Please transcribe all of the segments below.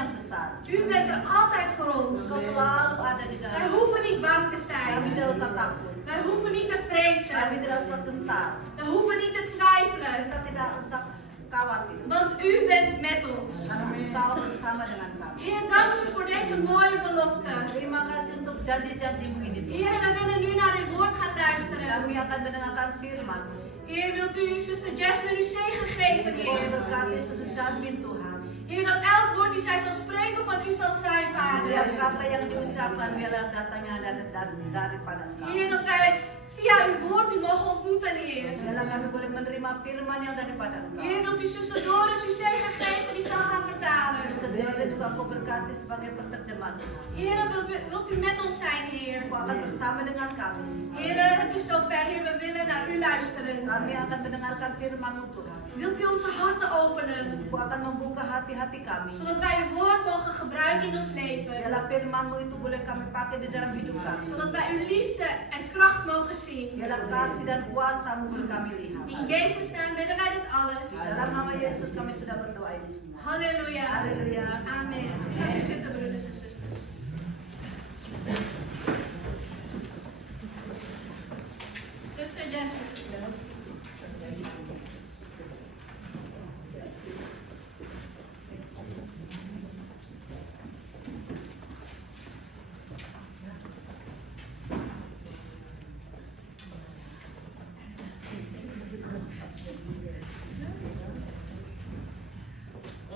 yang besar. U bent er altijd voor ons. Engkau selalu ada di Wij dalam. hoeven niet bang te zijn. Kami tidak usah takut. Wij hoeven niet te Kami vrezen. tidak usah gentar. We hoeven niet te twijfelen. Kita tidak usah khawatir. Want u bent met ons. Karena Engkau bersama dengan kami. Heer, dank u voor deze mooie belofte. Terima kasih untuk janji-janji-Mu ini. Heer, we willen nu naar uw woord gaan luisteren. Kami akan mendengarkan firman. Heer, wilt u zuster Jasmine uw zegen geven, Engkau Heer? berkati Suster Jasmine Tuhan. Heer, dat elk woord die zij zal spreken van u zal zijn, Setiap Vader. kata yang diucapkan biarlah datangnya daripada Engkau. Heer, dat wij via uw woord u mogen ontmoeten, Heer. Biarlah kami boleh menerima firman yang daripada Engkau. Heer, wilt u zuster Doris uw zegen geven die zal gaan vertalen. Setiap juga Engkau berkati sebagai penerjemah Tuhan. Heer, wilt u met ons zijn, Heer. Engkau akan bersama dengan kami. Heer, het is zover, Heer, we willen naar u luisteren. Kami akan mendengarkan firman-Mu Tuhan. Wilt u onze harten openen, Engkau akan membuka hati-hati kami. zodat wij uw woord mogen gebruiken in ons leven. Biarlah firman-Mu itu boleh kami pakai di dalam hidup kami. Zodat wij uw liefde en kracht mogen zien. Biarlah kasih dan kuasa-Mu boleh kami lihat. In Jezus' naam bidden wij dit alles. Dalam nama Yesus kami sudah berdoa ini semua. Halleluja. Halleluja. Amen. Gaat u zitten, broeders en zusters. Zuster Jasmine.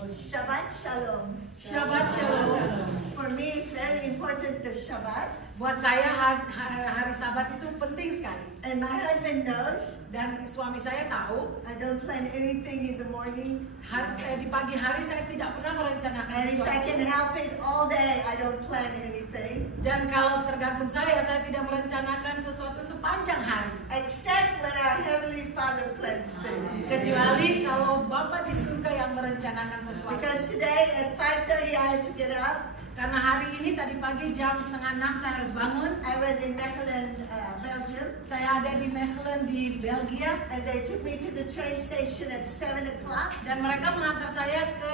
Shabbat Shalom. Shabbat Shalom. For me, it's very important the Shabbat. Buat saya hari Sabat itu penting sekali. And my husband knows Dan suami saya tahu I don't plan anything in the morning. di pagi hari saya tidak pernah merencanakan And if I can sesuatu. help it all day, I don't plan anything. Dan kalau tergantung saya tidak merencanakan sesuatu sepanjang hari. Except when our Heavenly Father plans things. Kecuali kalau Bapa di surga yang merencanakan sesuatu. Because today at 5:30 I had to get up. Karena hari ini tadi pagi jam 5:30 saya harus bangun. I was in Mechelen, Belgium. Saya ada di Mechelen di Belgia. And they took me to the train station at 7 o'clock. Dan mereka mengantar saya ke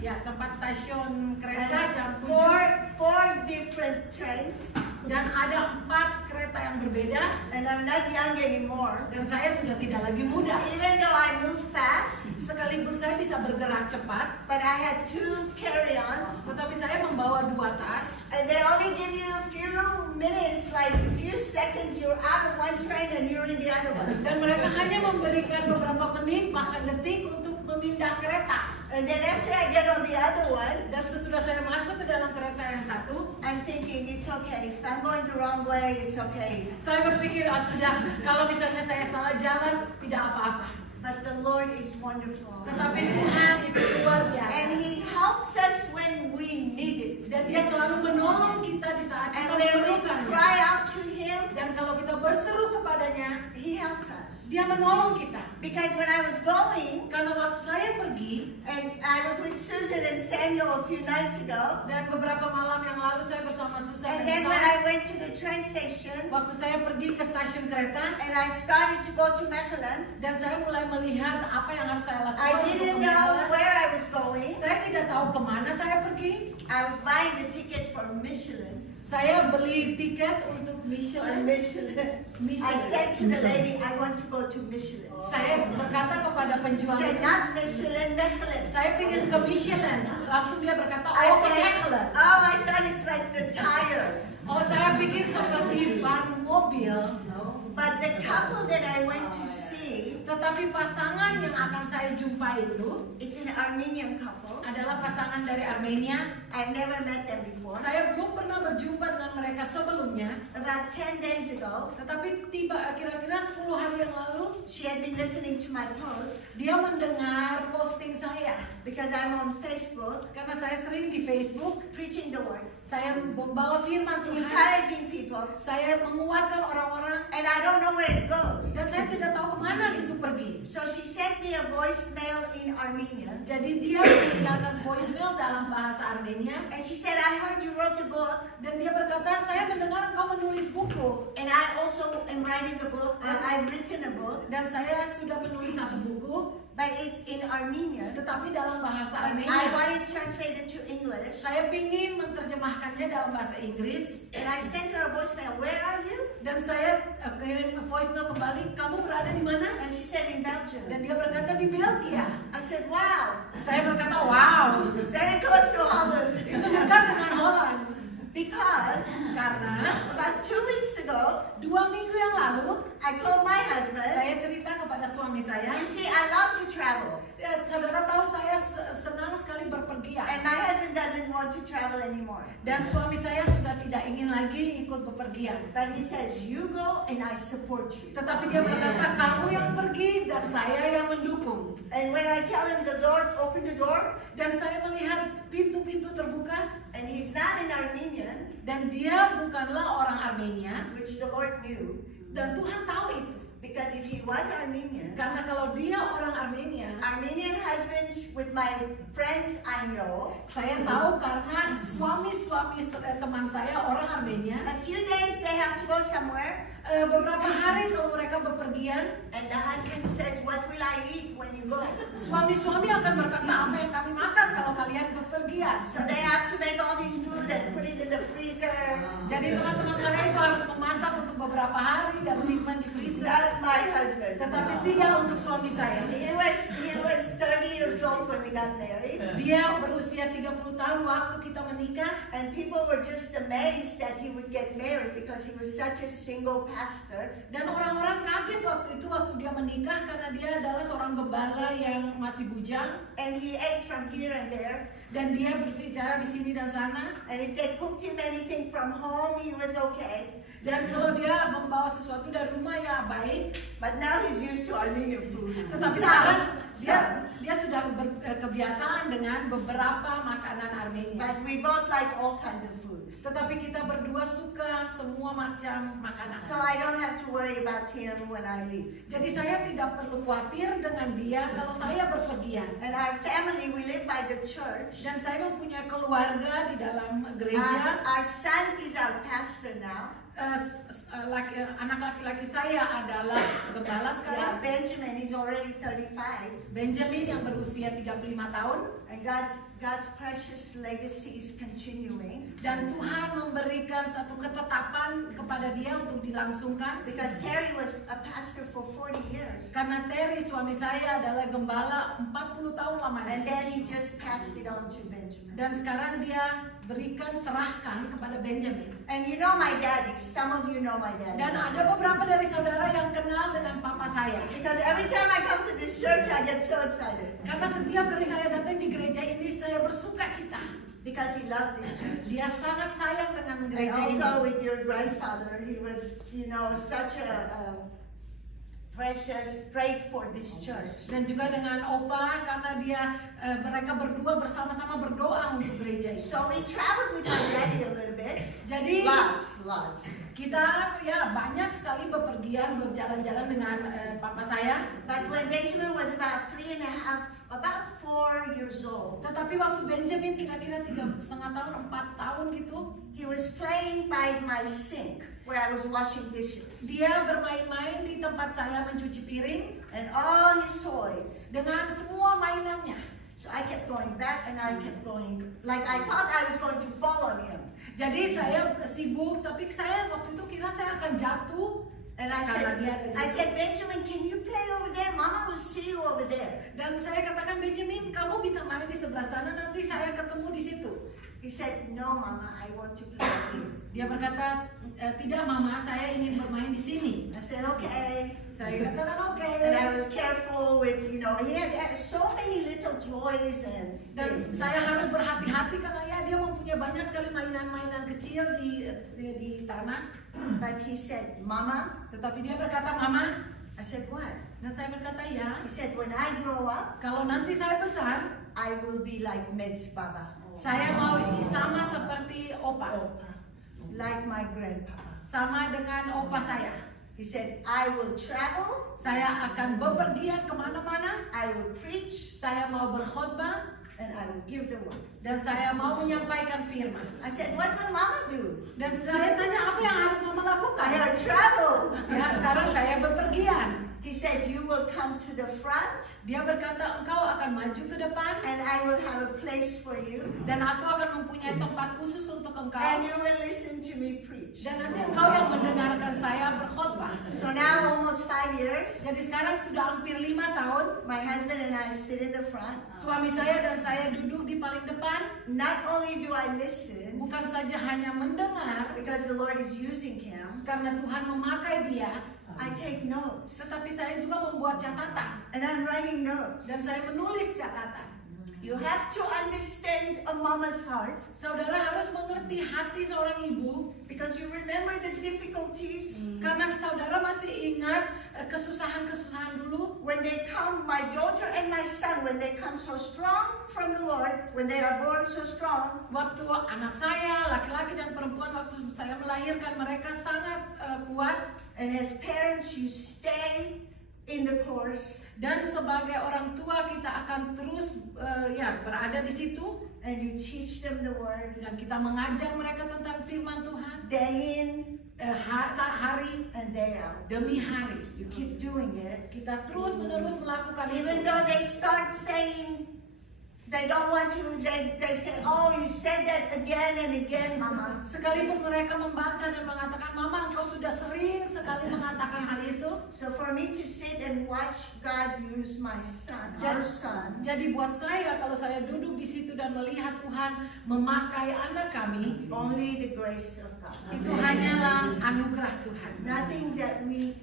tempat stasiun kereta jam 7. Four different trains. Dan ada 4 kereta yang berbeda. And I'm not young anymore. Dan saya sudah tidak lagi muda. Even though I move fast, Sekalipun saya bisa bergerak cepat, but I had 2 carry-ons. tetapi saya membawa 2 tas. And they only give you a few minutes, like a few seconds, you're out of one train and you're in the other one. Dan mereka hanya memberikan beberapa menit bahkan detik untuk memindah kereta. And then after I get on the other one, Dan sesudah saya masuk ke dalam kereta yang satu, I'm thinking it's okay. If I'm going the wrong way, it's okay. saya berpikir, sudah, kalau misalnya saya salah jalan, tidak apa-apa. But the Lord is wonderful. Tetapi Tuhan itu luar biasa. And He helps us when we need it. Dan Dia selalu menolong kita di saat And kita when we memerlukannya. cry out to Him, Dan kalau kita berseru kepadanya, He helps us. Dia menolong kita. Because when I was going, Karena waktu saya pergi, and I was with Susan and Samuel a few nights ago, dan beberapa malam yang lalu saya bersama Susan and dan then when Sam, I went to the train station, waktu saya pergi ke stasiun kereta, and I started to go to Mechelen, dan saya mulai melihat apa yang harus saya lakukan I untuk didn't know pembelaan. where I was going. Saya tidak tahu kemana saya pergi. I was buying the ticket for Michelin. Saya beli tiket untuk On Michelin. Michelin. I Michelin. said to the lady, I want to go to Michelin. Saya berkata kepada She penjual said, itu, not Michelin, Mechelen. saya ingin ke Michelin. Langsung dia berkata, I oh ke said, Mechelen. oh, I thought it's like the tire. Oh, saya pikir seperti ban mobil. But the couple that I went to see, Tetapi pasangan yang akan saya jumpa itu it's an Armenian couple. adalah pasangan dari Armenia. I've never met them before. Saya belum pernah berjumpa dengan mereka sebelumnya. About 10 days ago, Tetapi kira-kira 10 hari yang lalu, she had been listening to my post dia mendengar posting saya. because I'm on Facebook Karena saya sering di Facebook, preaching the word, saya membawa firman Tuhan. encouraging people, Saya menguatkan orang-orang. and I don't know where it goes. Dan saya tidak tahu kemana itu pergi. So she sent me a voicemail in Armenian, Jadi dia meninggalkan voicemail dalam bahasa Armenia. And she said, I heard you wrote the book. Dan dia berkata, saya mendengar engkau menulis buku. And I also am writing a book. I've written a book. Dan saya sudah menulis satu buku, But it's in Armenian. tetapi dalam bahasa But I Armenia. want it translated to English. Saya ingin menerjemahkannya dalam bahasa Inggris. And I sent her a voicemail. Where are you? Dan saya kirim voicemail kembali, kamu berada di mana? And she said in Belgium. Dan dia berkata di Belgia. I said, wow. Saya berkata, wow, Then it goes to Holland. itu dekat dengan Holland. Because Karena about 2 weeks ago, 2 minggu yang lalu, I told my husband, saya cerita kepada suami saya. you see, I love to travel. Ya, saudara tahu saya senang sekali berpergian. And my husband doesn't want to travel anymore. Dan suami saya sudah tidak ingin lagi ikut bepergian. But he says, you go and I support you. Tetapi dia berkata, kamu yang pergi dan saya yang mendukung. And when I tell him the Lord, open the door, Dan saya melihat pintu-pintu terbuka. and he's not an Armenian, Dan dia bukanlah orang Armenia. which the Lord knew, Dan Tuhan tahu itu. because if he was Armenian, Karena kalau dia orang Armenia, Armenian husbands with my friends I know, saya tahu karena suami-suami teman saya orang Armenia. a few days they have to go somewhere, Beberapa hari kalau mereka bepergian, and the husband says, what will I eat when you go? suami-suami akan berkata, apa yang kami makan kalau kalian bepergian. So they have to make all this food and put it in the freezer. Jadi teman-teman saya itu harus memasak untuk beberapa hari dan simpan di freezer. Not my husband. Tetapi tidak untuk suami saya. He was 30 years old when we got married, Dia berusia 30 tahun waktu kita menikah. and people were just amazed that he would get married because he was such a single pastor. Dan orang-orang kaget waktu itu waktu dia menikah karena dia adalah seorang gembala yang masih bujang. And he ate from here and there. Dan dia berbicara di sini dan sana. And if they cooked him anything from home, he was okay. Dan kalau dia membawa sesuatu dari rumah ya baik. But now he's used to Armenian food. Tetapi sekarang dia sudah kebiasaan dengan beberapa makanan Armenia. But we both like all kinds of foods. Tetapi kita berdua suka semua macam makanan. So I don't have to worry about him when I leave. Jadi saya tidak perlu khawatir dengan dia kalau saya berpergian. And our family, we live by the church. Dan saya mempunyai keluarga di dalam gereja. Our son is our pastor now. Anak laki-laki saya adalah gembala Yeah, sekarang. Benjamin, he's already 35. Benjamin yang berusia 35 tahun. And God's precious legacy is continuing. Dan Tuhan memberikan satu ketetapan kepada dia untuk dilangsungkan. Because Terry was a pastor for 40 years. Karena Terry suami saya adalah gembala 40 tahun lamanya. And then he just passed it on to Benjamin. Dan sekarang dia serahkan kepada Benjamin. And you know my daddy. Some of you know my daddy. Dan ada beberapa dari saudara yang kenal dengan papa saya. Because every time I come to this church, I get so excited. Karena setiap kali saya datang di gereja ini, saya bersuka cita. Because he loved this church. Dia sangat sayang dengan And gereja ini. also with your grandfather, he was, such a precious, prayed for this church. Dan juga dengan Opa, karena dia mereka berdua bersama-sama berdoa untuk gereja ini. So we traveled with my daddy a little bit. Jadi Lots. kita ya banyak sekali bepergian, berjalan-jalan dengan papa saya. But when Benjamin was about 4 years old, Tetapi waktu Benjamin kira-kira 3,5 tahun, 4 tahun gitu, he was playing by my sink where I was washing dishes. dia bermain-main di tempat saya mencuci piring And all his toys. dengan semua mainannya. So I kept going back and I kept going, like I thought I was going to fall on him. Jadi saya sibuk, tapi saya waktu itu kira saya akan jatuh. And I said, Benjamin, can you play over there? Mama will see you over there. Dan saya katakan, Benjamin, kamu bisa main di sebelah sana, nanti saya ketemu di situ. He said, no, Mama, I want to play here. Dia berkata, tidak Mama, saya ingin bermain di sini. I said, okay. Saya katakan oke. And I was careful with, he had so many little toys and Dan saya harus berhati-hati karena ya dia mempunyai banyak sekali mainan-mainan kecil di tanah. But he said, Mama. Tetapi dia berkata, Mama. I said, what? Dan saya berkata, ya. He said, when I grow up, Kalau nanti saya besar, I will be like Med's Baba. saya mau sama seperti Opa. Like my grandpapa. Sama dengan Opa saya. He said, I will travel. Saya akan bepergian kemana-mana. I will preach. Saya mau berkhotbah. and I will give the word. Dan saya mau menyampaikan firman. I said, what will Mama do? Dan saya tanya apa yang harus mama lakukan? I have travel. Ya sekarang saya bepergian. He said, you will come to the front Dia berkata engkau akan maju ke depan and I will have a place for you dan aku akan mempunyai tempat khusus untuk engkau. and you will listen to me preach. Dan nanti engkau yang mendengarkan saya berkhotbah. So now almost 5 years, Jadi sekarang sudah hampir 5 tahun. my husband and I sit in the front. Suami saya dan saya duduk di paling depan. Not only do I listen, Bukan saja hanya mendengar because the Lord is using him, karena Tuhan memakai dia, I take notes. tetapi saya juga membuat catatan And I'm writing notes. dan saya menulis catatan. You have to understand a mama's heart Saudara harus mengerti hati seorang ibu because you remember the difficulties karena saudara masih ingat kesusahan-kesusahan dulu. when they come, my daughter and my son, when they come so strong from the Lord, when they are born so strong, Waktu anak saya, laki-laki dan perempuan, waktu saya melahirkan mereka sangat kuat. and as parents you stay in the course Dan sebagai orang tua kita akan terus berada di situ and you teach them the word dan kita mengajar mereka tentang firman Tuhan day in hari and day out. demi hari. You keep doing it. Kita terus menerus melakukan Even itu. though they start saying they don't want to, they say, oh, you said that again and again, Mama. Sekalipun mereka membantah dan mengatakan, Mama engkau sudah sering sekali mengatakan hal itu. So for me to sit and watch God use my son, our son, Jadi buat saya, kalau saya duduk di situ dan melihat Tuhan memakai anak kami, only the grace of God. itu hanyalah anugerah Tuhan. Nothing that we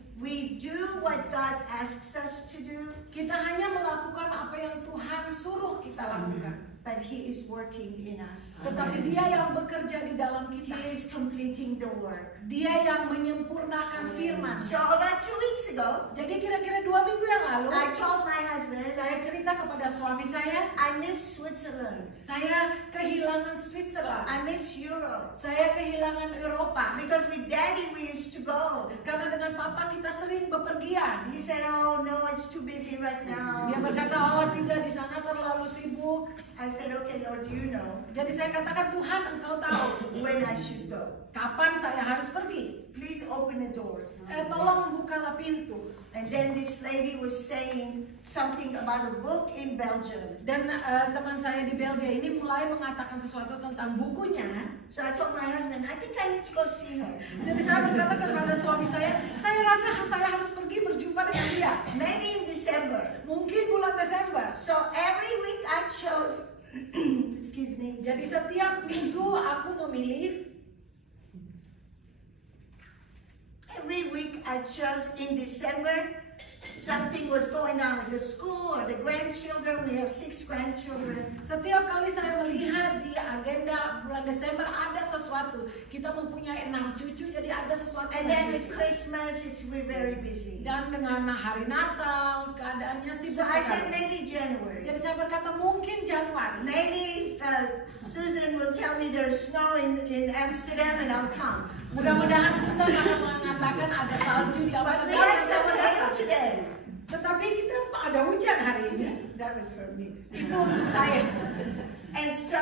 do what God asks us to do, Kita hanya melakukan apa yang Tuhan suruh kita lakukan. but He is working in us. Tetapi Dia yang bekerja di dalam He kita. is completing the work. Dia yang menyempurnakan firman. So about 2 weeks ago, Jadi kira-kira 2 minggu yang lalu, I told my husband, saya cerita kepada suami saya, I miss Switzerland. saya kehilangan Switzerland. I miss Europe. Saya kehilangan Eropa. Because with Daddy we used to go. Karena dengan papa kita sering bepergian. He said, oh no, it's too busy right now. Dia berkata, oh tidak, di sana terlalu sibuk. I said, okay, Lord, you know Jadi saya katakan, Tuhan engkau tahu when I should go. kapan saya harus pergi. Please open the door. Tolong bukalah pintu. And then this lady was saying something about a book in Belgium. Dan teman saya di Belgia ini mulai mengatakan sesuatu tentang bukunya. So I told my husband, I think I need to go see her. Jadi saya berkata kepada suami saya rasa saya harus pergi berjumpa dengan dia. Maybe in December. Mungkin bulan Desember. So every week I chose, excuse me, Jadi setiap minggu aku memilih, every week I chose in December, something was going on with the school or the grandchildren. We have 6 grandchildren. setiap kali saya melihat di agenda bulan Desember ada sesuatu. Kita mempunyai 6 cucu, jadi ada sesuatu And dengan then with cucu. Christmas, we're very busy. Dan dengan hari Natal, keadaannya So sibuk I said sekali. maybe January. Jadi saya berkata mungkin Januari. Maybe Susan will tell me there's snow in Amsterdam and I'll come. Mudah-mudahan Susan akan mengatakan ada salju di But we Amsterdam. had dan saya some hail datang. today. Tetapi kita ada hujan hari ini. That was for me. Itu untuk saya. And so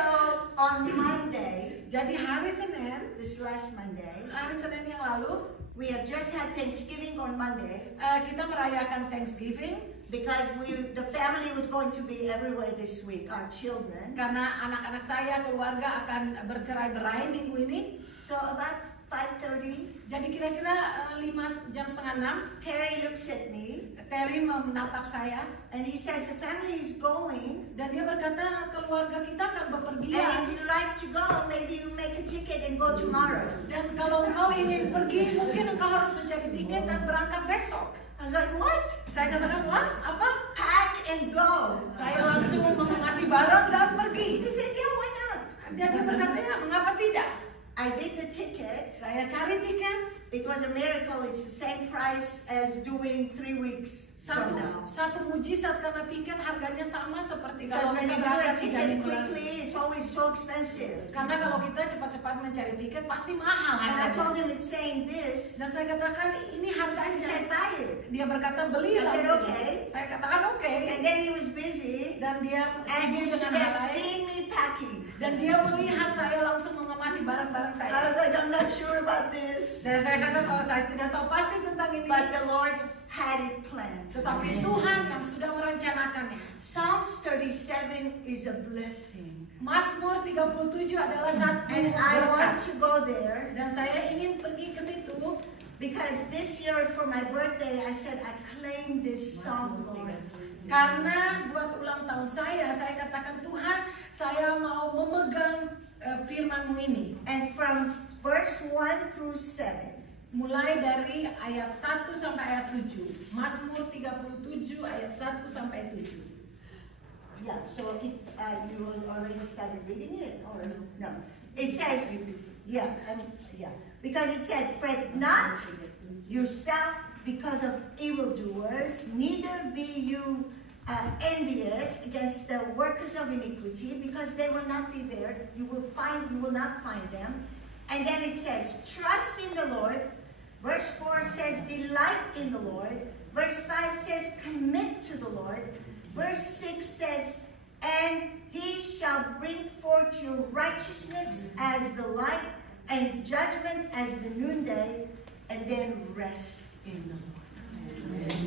on Monday, Jadi hari Senin, this last Monday, hari Senin yang lalu, we had just had Thanksgiving on Monday kita merayakan Thanksgiving because the family was going to be everywhere this week, our children. karena anak-anak saya, keluarga akan bercerai-berai minggu ini. So about 5:30, Jadi kira-kira 5:30, Terry looks at me Terry menatap saya and he says, the family is going. dan dia berkata keluarga kita akan And bepergian. if you like to go, maybe you make a ticket and go tomorrow. Dan kalau engkau ingin pergi, mungkin engkau harus mencari tiket dan berangkat besok. I was like, what? Saya katakan, wah apa? Pack and go. Saya langsung mengemasi barang dan pergi. He said, yeah, why not? Dan dia berkata, ya mengapa tidak? I did the ticket. Saya cari tiket. It was a miracle. It's the same price as doing 3 weeks from now. Satu mujizat karena tiket harganya sama seperti Because kalau when kita you do a berangkat 3 ticket minggu lalu. quickly, it's always sold expensive. Karena kalau kita cepat-cepat mencari tiket pasti mahal And I told harganya. him it's saying this. Dan saya katakan ini He harganya. said, buy it. Dia berkata beli I said, langsung. okay. Saya katakan oke. And then he was busy. Dan dia And you sibuk should dengan have hal lain. seen me packing. Dan dia melihat saya langsung mengemasi barang-barang I saya. was like, I'm not sure about this. Dan saya kata bahwa saya tidak tahu pasti tentang ini. But the Lord had it planned. Tetapi Tuhan yang sudah merencanakannya. Psalms 37 is a blessing. Mazmur 37 adalah satu And I want berkat. to go there Dan saya ingin pergi ke situ because this year for my birthday, I said, I claim this song, Lord. karena buat ulang tahun saya katakan Tuhan, saya mau memegang firman-Mu ini. And from verse 1 through 7. Mulai dari ayat 1 sampai ayat 7. Mazmur 37 ayat 1 sampai 7. Yeah, so it's you already started reading it, or no? It says, yeah, because it said, fret not yourself because of evildoers, neither be you envious against the workers of iniquity, because they will not be there. You will not find them. And then it says, trust in the Lord. Verse 4 says, delight in the Lord. Verse 5 says, commit to the Lord. Verse 6 says, and he shall bring forth your righteousness as the light and judgment as the noonday, and then rest in the Lord.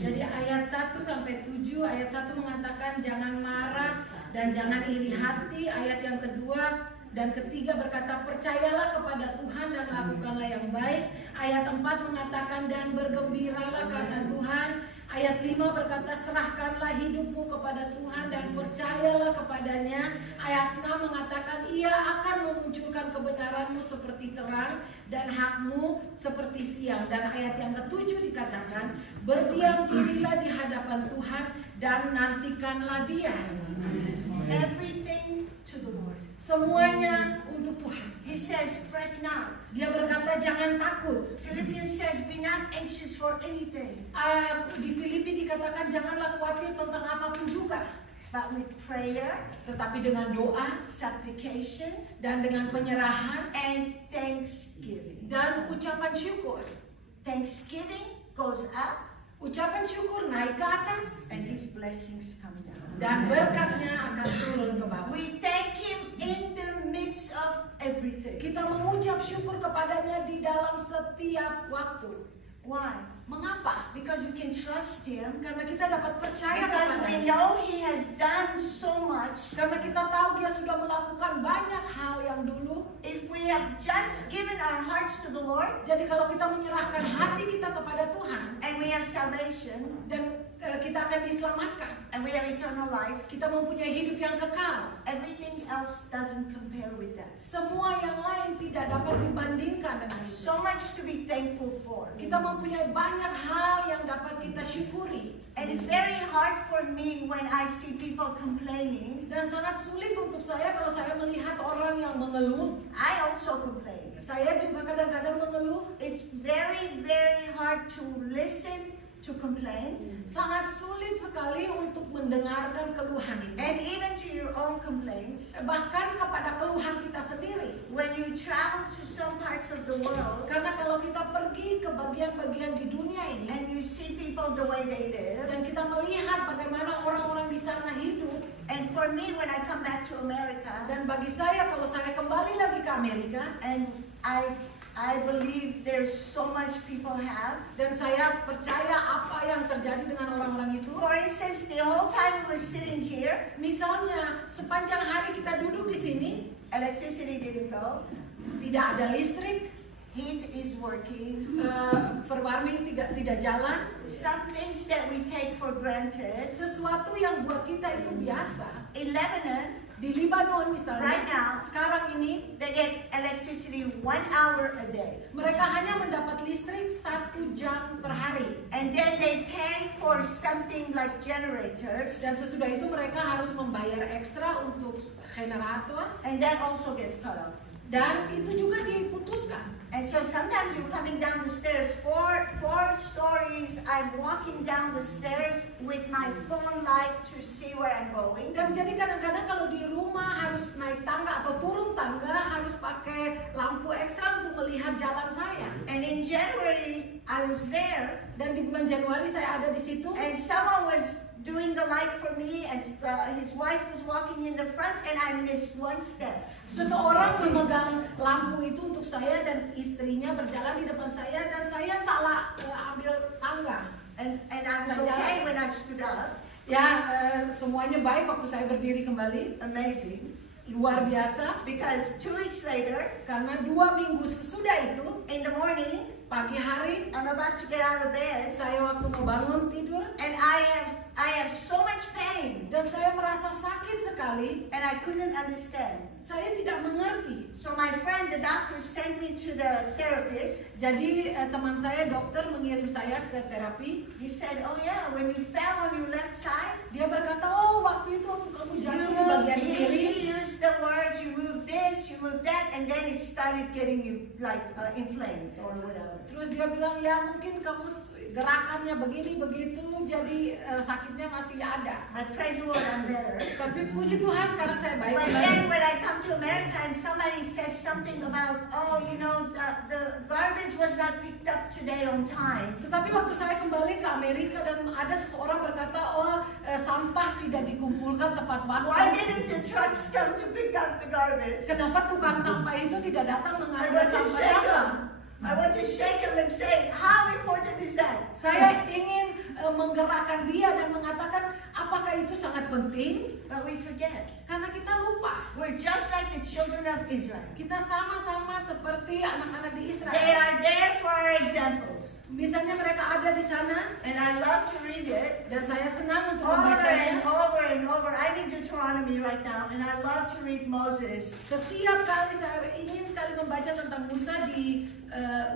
Jadi ayat 1 sampai 7, ayat 1 mengatakan jangan marah dan jangan iri hati. Ayat yang kedua dan ketiga berkata percayalah kepada Tuhan dan lakukanlah yang baik. Ayat 4 mengatakan dan bergembiralah karena Tuhan. Ayat 5 berkata serahkanlah hidupmu kepada Tuhan dan percayalah kepadanya. Ayat 6 mengatakan ia akan memunculkan kebenaranmu seperti terang dan hakmu seperti siang. Dan ayat yang ketujuh dikatakan berdiam dirilah di hadapan Tuhan dan nantikanlah Dia. Everything to the Lord. Semuanya untuk Tuhan. He says, fret not. Dia berkata jangan takut. Philippians says, be not anxious for anything, Di Filipi dikatakan janganlah khawatir tentang apapun juga, but with prayer, tetapi dengan doa supplication, dan dengan penyerahan and thanksgiving. dan ucapan syukur. Thanksgiving goes up, Ucapan syukur naik ke atas and His blessings come down. dan berkatnya akan turun ke bawah. We thank Him in the midst of everything. Kita mengucap syukur kepadanya di dalam setiap waktu. Why? Mengapa? Because we can trust Him. Karena kita dapat percaya Because we kepadanya. know He has done so much. Karena kita tahu dia sudah melakukan banyak hal yang dulu. If we have just given our hearts to the Lord, Jadi kalau kita menyerahkan hati kita kepada Tuhan and we have salvation, dan kita akan diselamatkan, and we have eternal life, kita mempunyai hidup yang kekal. everything else doesn't compare with that. Semua yang lain tidak dapat dibandingkan dengan itu. So much to be thankful for. Kita mempunyai banyak hal yang dapat kita syukuri. And it's very hard for me when I see people complaining. Dan sangat sulit untuk saya kalau saya melihat orang yang mengeluh. I also complain. Saya juga kadang-kadang mengeluh. It's very, very hard to listen to complain. Sangat sulit sekali untuk mendengarkan keluhan itu. And even to your own complaints. Bahkan kepada keluhan kita sendiri. When you travel to some parts of the world Karena kalau kita pergi ke bagian-bagian di dunia ini and you see people the way they live, dan kita melihat bagaimana orang-orang di sana hidup, and for me when I come back to America, dan bagi saya kalau saya kembali lagi ke Amerika and I believe there's so much people have. dan saya percaya apa yang terjadi dengan orang-orang itu. For instance, the whole time we're sitting here, Misalnya sepanjang hari kita duduk di sini, electricity didn't go, tidak ada listrik, heat is working. verwarming tidak jalan, Some things that we take for granted. sesuatu yang buat kita itu biasa. In Lebanon, Di Libanon misalnya, Right now. sekarang ini they get electricity 1 hour a day. mereka hanya mendapat listrik 1 jam per hari. And then they pay for something like generators. Dan sesudah itu mereka harus membayar ekstra untuk generator. And that also gets cut off. Dan itu juga diputuskan. And so sometimes you're coming down the stairs, four stories. I'm walking down the stairs with my phone light to see where I'm going. Dan jadi kadang-kadang kalau di rumah harus naik tangga atau turun tangga harus pakai lampu ekstra untuk melihat jalan saya. And in January, I was there. Dan di bulan Januari saya ada di situ. And someone was doing the light for me, and his wife was walking in the front, and I missed one step. Seseorang memegang lampu itu untuk saya dan istrinya berjalan di depan saya dan saya salah ambil tangga. And I was okay when I stood up. Ya, semuanya baik waktu saya berdiri kembali. Amazing. Luar biasa. Because 2 weeks later, Karena 2 minggu sesudah itu, in the morning, pagi hari, I'm about to get out of bed, saya waktu mau bangun tidur and I have so much pain, dan saya merasa sakit sekali. and I couldn't understand. Saya tidak mengerti. So my friend, the doctor, sent me to the therapist. Jadi teman saya dokter mengirim saya ke terapi. He said, "Oh yeah, when you fell on your left side, Dia berkata, oh waktu itu waktu kamu you jatuh di moved." bagian kiri. He used the words, "You moved this, you moved that," and then it started getting you like inflamed or whatever. Terus dia bilang, ya mungkin kamu gerakannya begini begitu, jadi sakitnya masih ada. But praise the Lord, I'm better. Tapi puji Tuhan sekarang saya baik. But then when I come to America and somebody says something about, oh, you know, the garbage was not picked up today on time. Tetapi waktu saya kembali ke Amerika dan ada seseorang berkata, oh sampah tidak dikumpulkan tepat waktu. Why didn't the trucks come to pick up the garbage? Kenapa tukang sampah itu tidak datang I mengambil want to shake sampah-sampah? them. I want to shake them and say, how important is that? Saya ingin menggerakkan dia dan mengatakan apakah itu sangat penting? But we forget. Karena kita lupa. We're just like the children of Israel. Kita sama-sama seperti anak-anak di They Israel. are there for our examples. Misalnya mereka ada di sana And I love to read it dan saya senang untuk over and membacanya. over and over. I'm in Deuteronomy right now, and I love to read Moses. Setiap kali saya ingin sekali membaca tentang Musa di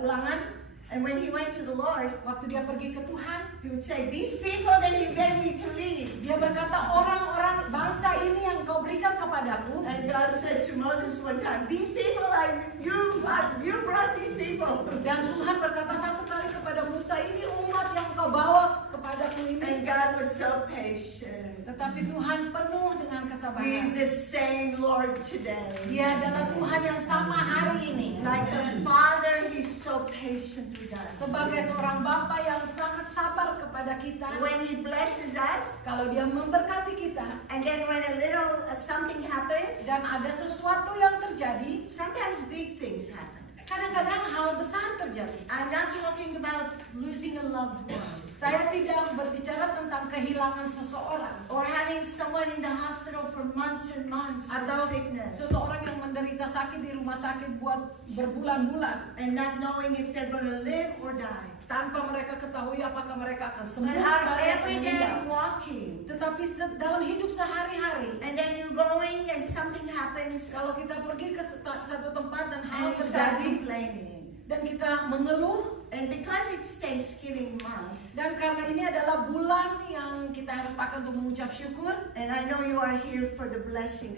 Ulangan. And when he went to the Lord, Waktu dia pergi ke Tuhan, he would say, these people that you gave me to lead. dia berkata, orang-orang bangsa ini yang kau berikan kepadaku. And God said to Moses one time, these people are, you brought these people. Dan Tuhan berkata satu kali kepada Musa, ini umat yang kau bawa kepadaku And ini. God was so patient. Tetapi Tuhan penuh dengan He's kesabaran. the same Lord today. Dia adalah Tuhan yang sama hari ini. Like a father, he's so patient with us. Sebagai seorang bapa yang sangat sabar kepada kita. When he blesses us, Kalau dia memberkati kita and then when a little something happens, dan ada sesuatu yang terjadi, sometimes big things happen. kadang-kadang hal besar terjadi. I'm not talking about losing a loved one Saya tidak berbicara tentang kehilangan seseorang or having someone in the hospital for months and months with atau sickness seseorang yang menderita sakit di rumah sakit buat berbulan-bulan and not knowing if they're going to live or die. tanpa mereka ketahui apakah mereka akan sembuh But our kembali atau meninggal. everyday walking, Tetapi dalam hidup sehari-hari, and then you're going and something happens kalau kita pergi ke satu tempat dan hal and you start terjadi complaining. dan kita mengeluh, And because it's Thanksgiving month, dan karena ini adalah bulan yang kita harus pakai untuk mengucap syukur, and I know you are here for the blessing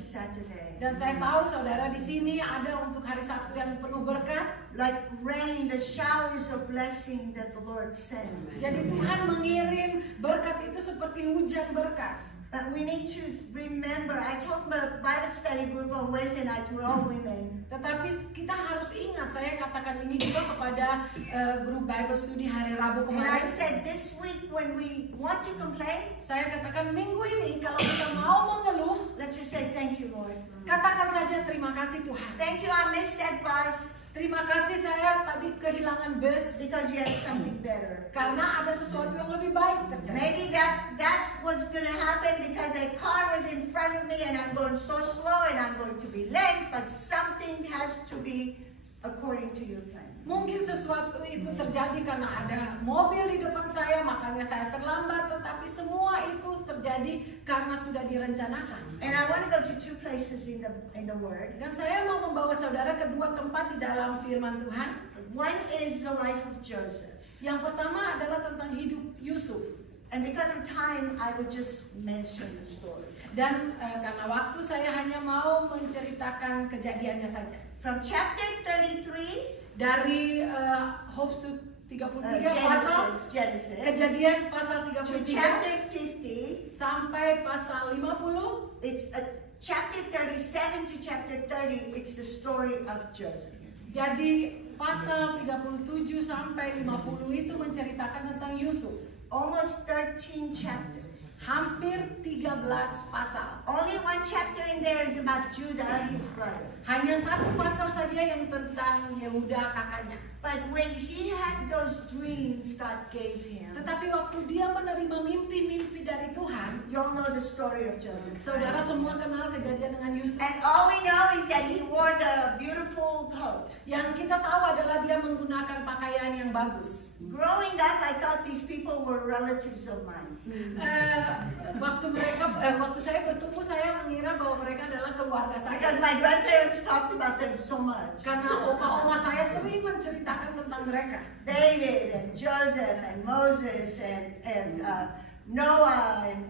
Saturday. dan saya tahu saudara di sini ada untuk hari Sabtu yang penuh berkat. Like rain, the showers of blessing that the Lord sends. Jadi Tuhan mengirim berkat itu seperti hujan berkat. But we need to remember, I talked about Bible study group on Wednesday night, we're all women. Tetapi kita harus ingat, saya katakan ini juga kepada grup Bible Study hari Rabu And I kemarin. said this week when we want to complain, Saya katakan minggu ini kalau kita mau mengeluh, let's just say thank you, Lord. katakan saja terima kasih Tuhan. Thank you, I missed that bus Terima kasih saya tadi kehilangan bus because you had something better. karena ada sesuatu yang lebih baik terjadi. Maybe that's what's going to happen because a car was in front of me and I'm going so slow and I'm going to be late, but something has to be according to your plan. Mungkin sesuatu itu terjadi karena ada mobil di depan saya, makanya saya terlambat. Tetapi semua itu terjadi karena sudah direncanakan. And I want to go to two places in the Word. Dan saya mau membawa saudara ke dua tempat di dalam firman Tuhan. One is the life of Joseph. Yang pertama adalah tentang hidup Yusuf. And because of time, I will just mention the story. Dan karena waktu saya hanya mau menceritakan kejadiannya saja. From chapter 33, Dari Hopes to 33 pasal Genesis, Kejadian pasal to 33 chapter 50, sampai pasal 50. it's chapter 37 to chapter 30, it's the story of Joseph. Jadi pasal 37 sampai 50 itu menceritakan tentang Yusuf. Almost 13 chapters. Hampir 13 pasal. Only one chapter in there is about Judah, his brother. Hanya satu pasal saja yang tentang Yehuda kakaknya. But when he had those dreams God gave him, Tetapi waktu dia menerima mimpi-mimpi dari Tuhan, you all know the story of Joseph. saudara semua kenal kejadian dengan Yusuf. And all we know is that he wore the beautiful coat. Yang kita tahu adalah dia menggunakan pakaian yang bagus. Growing up, I thought these people were relatives of mine. Waktu saya bertumbuh, saya mengira bahwa mereka adalah keluarga Because saya. my grandparents talked about them so much. Karena opa-oma saya sering menceritakan tentang mereka. David and Joseph and Moses and Noah and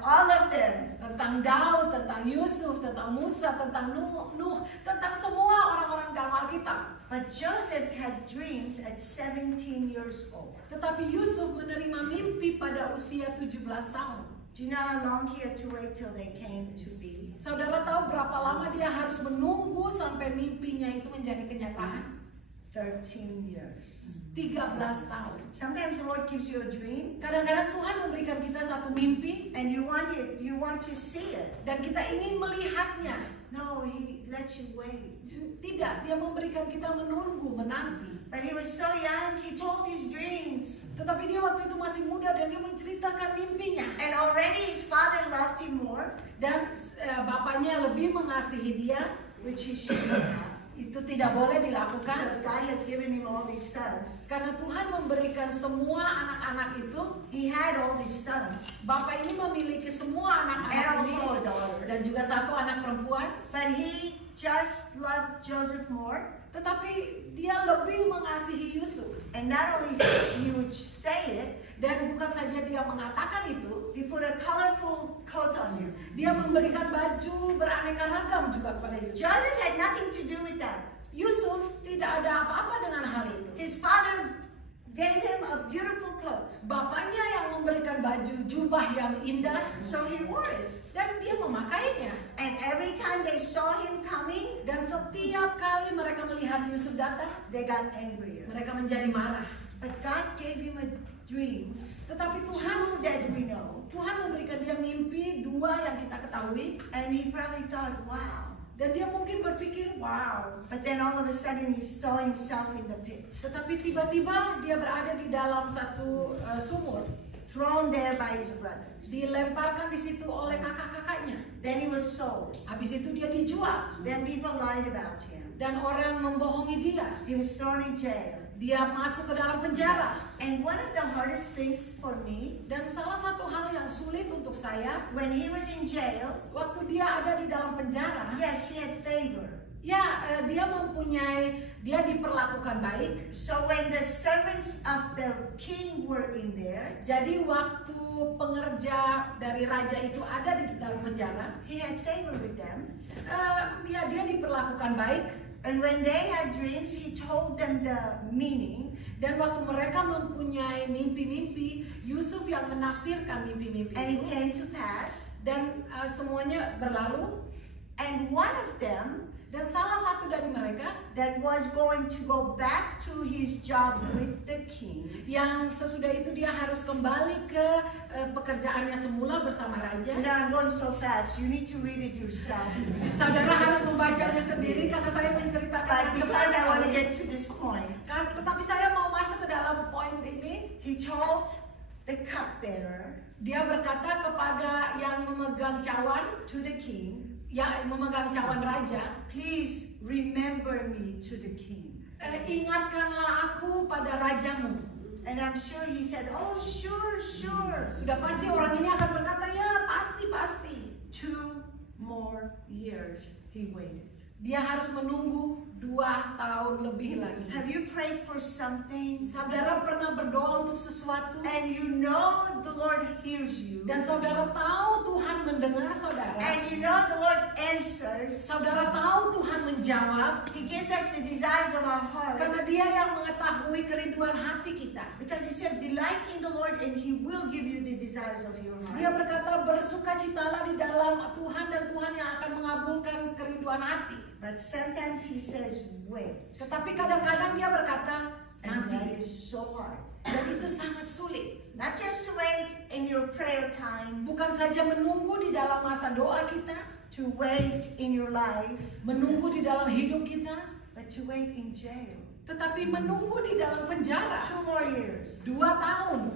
all of them. Tentang Daud, tentang Yusuf, tentang Musa, tentang Nuh, tentang semua orang-orang dalam Alkitab. But Joseph had dreams at 17 years old. Tetapi Yusuf menerima mimpi pada usia 17 tahun. Do you know how long he had to wait till they came to be? Saudara tahu berapa lama dia harus menunggu sampai mimpinya itu menjadi kenyataan? 13 years. 13 tahun. Sometimes the Lord gives you a dream Kadang-kadang Tuhan memberikan kita satu mimpi and you want to see it. dan kita ingin melihatnya. No, he lets you wait. Tidak, dia memberikan kita menunggu, menanti. But he was so young, he told his dreams. Tetapi dia waktu itu masih muda dan dia menceritakan mimpinya. And already his father loved him more, Dan bapaknya lebih mengasihi dia. which he shouldn't have. Itu tidak boleh dilakukan. Because God had given him all these sons. Karena Tuhan memberikan semua anak-anak itu. He had all these sons. Bapak ini memiliki semua And anak-anak ini. also a daughter. Dan juga satu anak perempuan. But he just loved Joseph more. Tetapi dia lebih mengasihi Yusuf. And not only he would say it, Dan bukan saja dia mengatakan itu, he put a colorful coat on him. dia memberikan baju beraneka ragam juga kepada Yusuf. Joseph had nothing to do with that. Yusuf tidak ada apa-apa dengan hal itu. His father gave him a beautiful coat. Bapaknya yang memberikan baju jubah yang indah, So he wore it. dan dia memakainya. And every time they saw him coming, Dan setiap kali mereka melihat Yusuf datang, they got angrier. mereka menjadi marah. But God gave him a dreams, Tetapi Tuhan two that we know. memberikan dia mimpi dua yang kita ketahui. And he probably thought, wow. Dan dia mungkin berpikir, wow. But then all of a sudden he saw himself in the pit, Tetapi tiba-tiba dia berada di dalam satu sumur. thrown there by his brothers. Dilemparkan di situ oleh kakak-kakaknya. Then he was sold. Habis itu dia dijual. Then people lied about him. Dan orang membohongi dia. He was thrown in jail. Dia masuk ke dalam penjara. And one of the hardest things for me, Dan salah satu hal yang sulit untuk saya, when he was in jail, waktu dia ada di dalam penjara, yes, he had favor. ya dia diperlakukan baik. So when the servants of the king were in there, Jadi waktu pengerja dari raja itu ada di dalam penjara, he had favor with them. ya dia diperlakukan baik. And when they had dreams, he told them the meaning. Dan waktu mereka mempunyai mimpi-mimpi, Yusuf yang menafsirkan mimpi-mimpi And it itu. came to pass. Dan semuanya berlalu. And one of them Dan salah satu dari mereka that was going to go back to his job with the king, yang sesudah itu dia harus kembali ke pekerjaannya semula bersama raja. and I'm going so fast, you need to read it yourself. Saudara harus membacanya sendiri karena saya menceritakan But cepat because I want to sekali. get to this point, Tetapi saya mau masuk ke dalam poin ini. he told the cupbearer Dia berkata kepada yang memegang cawan, to the king, yang memegang cawan raja, please remember me to the king. ingatkanlah aku pada rajamu. And I'm sure he said, oh, sure. Sudah pasti orang ini akan berkata, ya pasti. 2 more years he waited. Dia harus menunggu 2 tahun lebih lagi. Have you prayed for something Saudara pernah berdoa untuk sesuatu and you know the Lord hears you dan saudara tahu Tuhan mendengar saudara. and you know the Lord answers? Saudara tahu Tuhan menjawab He gives us the desires of our heart karena Dia yang mengetahui kerinduan hati kita. because it says delight in the Lord and He will give you the desires of your Dia heart. berkata bersukacitalah di dalam Tuhan dan Tuhan yang akan mengabulkan kerinduan hati. But sometimes He says wait, Tetapi kadang-kadang Dia berkata and that nanti. is so hard. Dan itu sangat sulit. Not just to wait in your prayer time, Bukan saja menunggu di dalam masa doa kita, to wait in your life, menunggu di dalam hidup kita, but to wait in jail. tetapi menunggu di dalam penjara 2 more years. 2 tahun.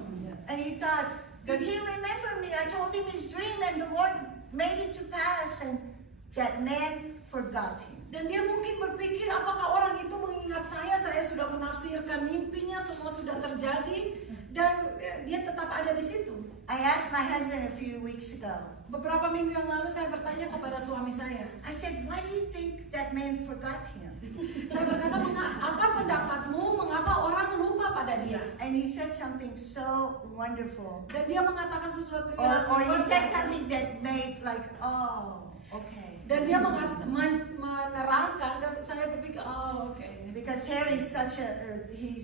And he thought, did he remember me? I told him his dream and the Lord made it to pass. And that man forgot him. Dan dia mungkin berpikir apakah orang itu mengingat saya sudah menafsirkan mimpinya, semua sudah terjadi dan dia tetap ada di situ. I asked my husband a few weeks ago. Beberapa minggu yang lalu saya bertanya kepada suami saya. I said, why do you think that man forgot him? Saya berkata, apa pendapatmu mengapa orang lupa pada dia? And he said something so wonderful. Dan dia mengatakan sesuatu Or yang he luar said biasa. something that made like, oh, okay. Dan dia menerangkan dan saya berpikir, oh oke. Because Harry is such he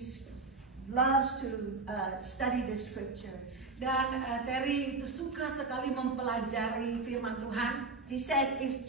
loves to study the scriptures. Dan Terry itu suka sekali mempelajari firman Tuhan. He said, if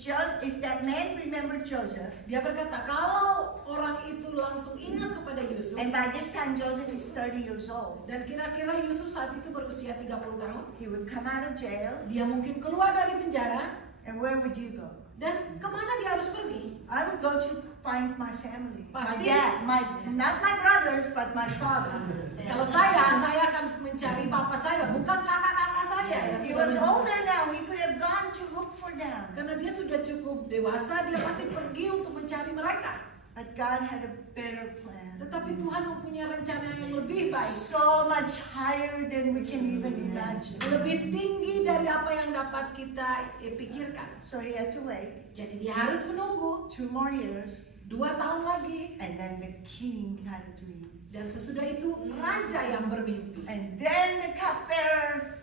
that man remembered Joseph, Dia berkata, kalau orang itu langsung ingat kepada Yusuf, and by this time Joseph is 30 years old, dan kira-kira Yusuf saat itu berusia 30 tahun, he would come out of jail, dia mungkin keluar dari penjara, and where would you go? dan kemana dia harus pergi? I would go to find my family, my Pasti. dad, not my brothers, but my father. Kalau saya akan mencari bapak saya, bukan kakak-kakak saya. Yang He sudah was meninggal. older now, he could have gone to look for them. Karena dia sudah cukup dewasa, dia pasti pergi untuk mencari mereka. But God had a better plan. Tetapi Tuhan mempunyai rencana yang lebih baik, So much higher than we can even imagine. lebih tinggi dari apa yang dapat kita pikirkan. So he had to wait Jadi dia harus menunggu 2 more years, 2 tahun lagi, and then the king had a dream. dan sesudah itu raja yang bermimpi. And then the cupbearer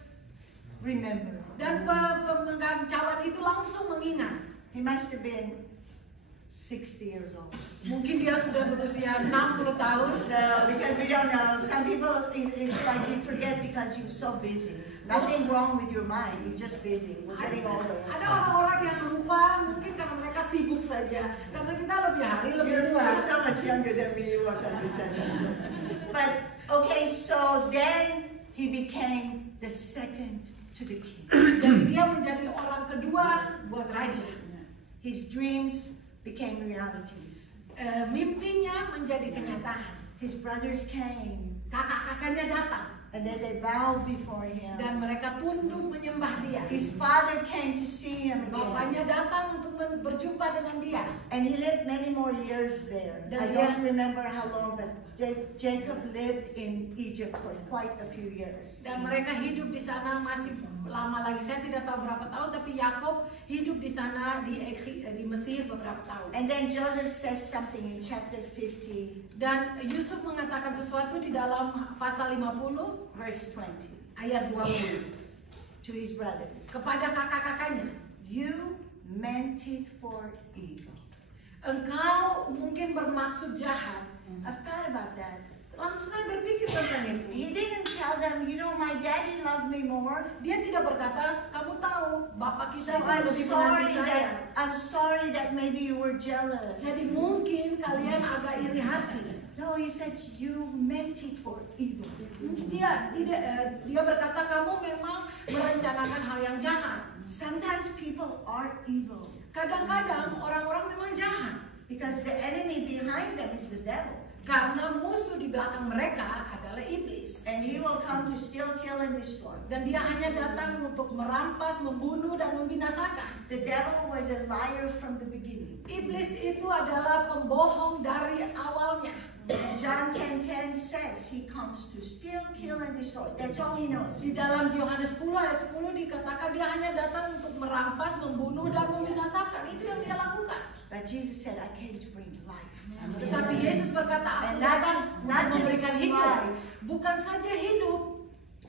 remembered. Dan pemegang cawan itu langsung mengingat. He must have been 60 years old. Mungkin dia sudah berusia 60 tahun. No, because we don't know. Some people, it's like you forget because you're so busy. Nothing wrong with your mind. You're just busy. We're getting older. Ada orang-orang yang lupa, mungkin karena mereka sibuk saja. Karena kita lebih hari, lebih tua. You're so much younger than me. You won't understand that. But okay, so then he became the second to the king. Jadi dia menjadi orang kedua buat raja. His dreams became realities. Mimpinya menjadi kenyataan. His brothers came, Kakak-kakaknya datang and then they bowed before him. dan mereka tunduk menyembah dia. His father came to see him again. Bapaknya datang untuk berjumpa dengan dia. And he lived many more years there. I don't remember how long, but Jacob lived in Egypt for quite a few years. Dan mereka hidup di sana masih lama lagi. Saya tidak tahu berapa tahun, tapi Yakob hidup di sana di Mesir beberapa tahun. And then Joseph says something in chapter 50, Dan Yusuf mengatakan sesuatu di dalam pasal 50 verse 20, ayat 20 to his brothers. kepada kakak-kakaknya. You meant it for evil. Engkau mungkin bermaksud jahat. I've thought about that. Langsung saya berpikir tentang itu. He didn't tell them, you know, my daddy loved me more. Dia tidak berkata, kamu tahu bapak So kita itu I'm lebih sorry mengasihi saya. I'm sorry that maybe you were jealous. Jadi mungkin kalian agak iri hati. No, he said you meant it for evil. Dia berkata kamu memang merencanakan hal yang jahat. Sometimes people are evil Kadang-kadang orang-orang memang jahat because the enemy behind them is the devil. karena musuh di belakang mereka adalah iblis. And he will come to steal, kill, and destroy. Dan dia hanya datang untuk merampas, membunuh, dan membinasakan. The devil was a liar from the beginning. Iblis itu adalah pembohong dari awalnya. John 10:10 says he comes to steal, kill, and destroy. That's all he knows. Di dalam Yohanes 10 ayat 10 dikatakan dia hanya datang untuk merampas, membunuh, dan membinasakan. Itu yang dia lakukan. But Jesus said, I came to bring life. Tetapi Yesus berkata, aku And datang not untuk just memberikan hidup, life, bukan saja hidup,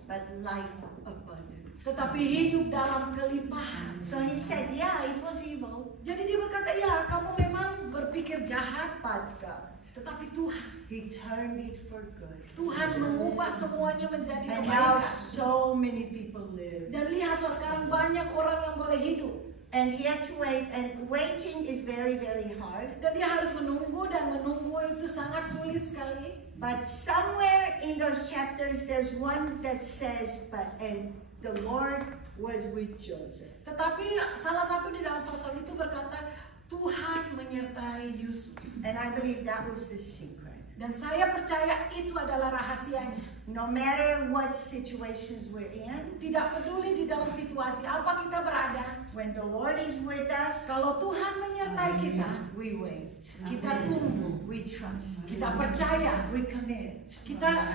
but life abundant. tetapi hidup dalam kelimpahan. So he said, yeah, it was evil, Jadi dia berkata, ya kamu memang berpikir jahat, but God, tetapi Tuhan, he turned it for good. Tuhan mengubah semuanya menjadi And now kebaikan. so many people live. Dan lihatlah sekarang banyak orang yang boleh hidup. And he had to wait, and waiting is very, very hard. Dan dia harus menunggu, dan menunggu itu sangat sulit sekali. But somewhere in those chapters, there's one that says, and the Lord was with Joseph. Tetapi salah satu di dalam pasal itu berkata, Tuhan menyertai Yusuf. And I believe that was the secret. Dan saya percaya itu adalah rahasianya. No matter what situations we're in, Tidak peduli di dalam situasi apa kita berada, when the Lord is with us, kalau Tuhan menyertai kita, we wait, kita tunggu, we trust, kita percaya, we commit. kita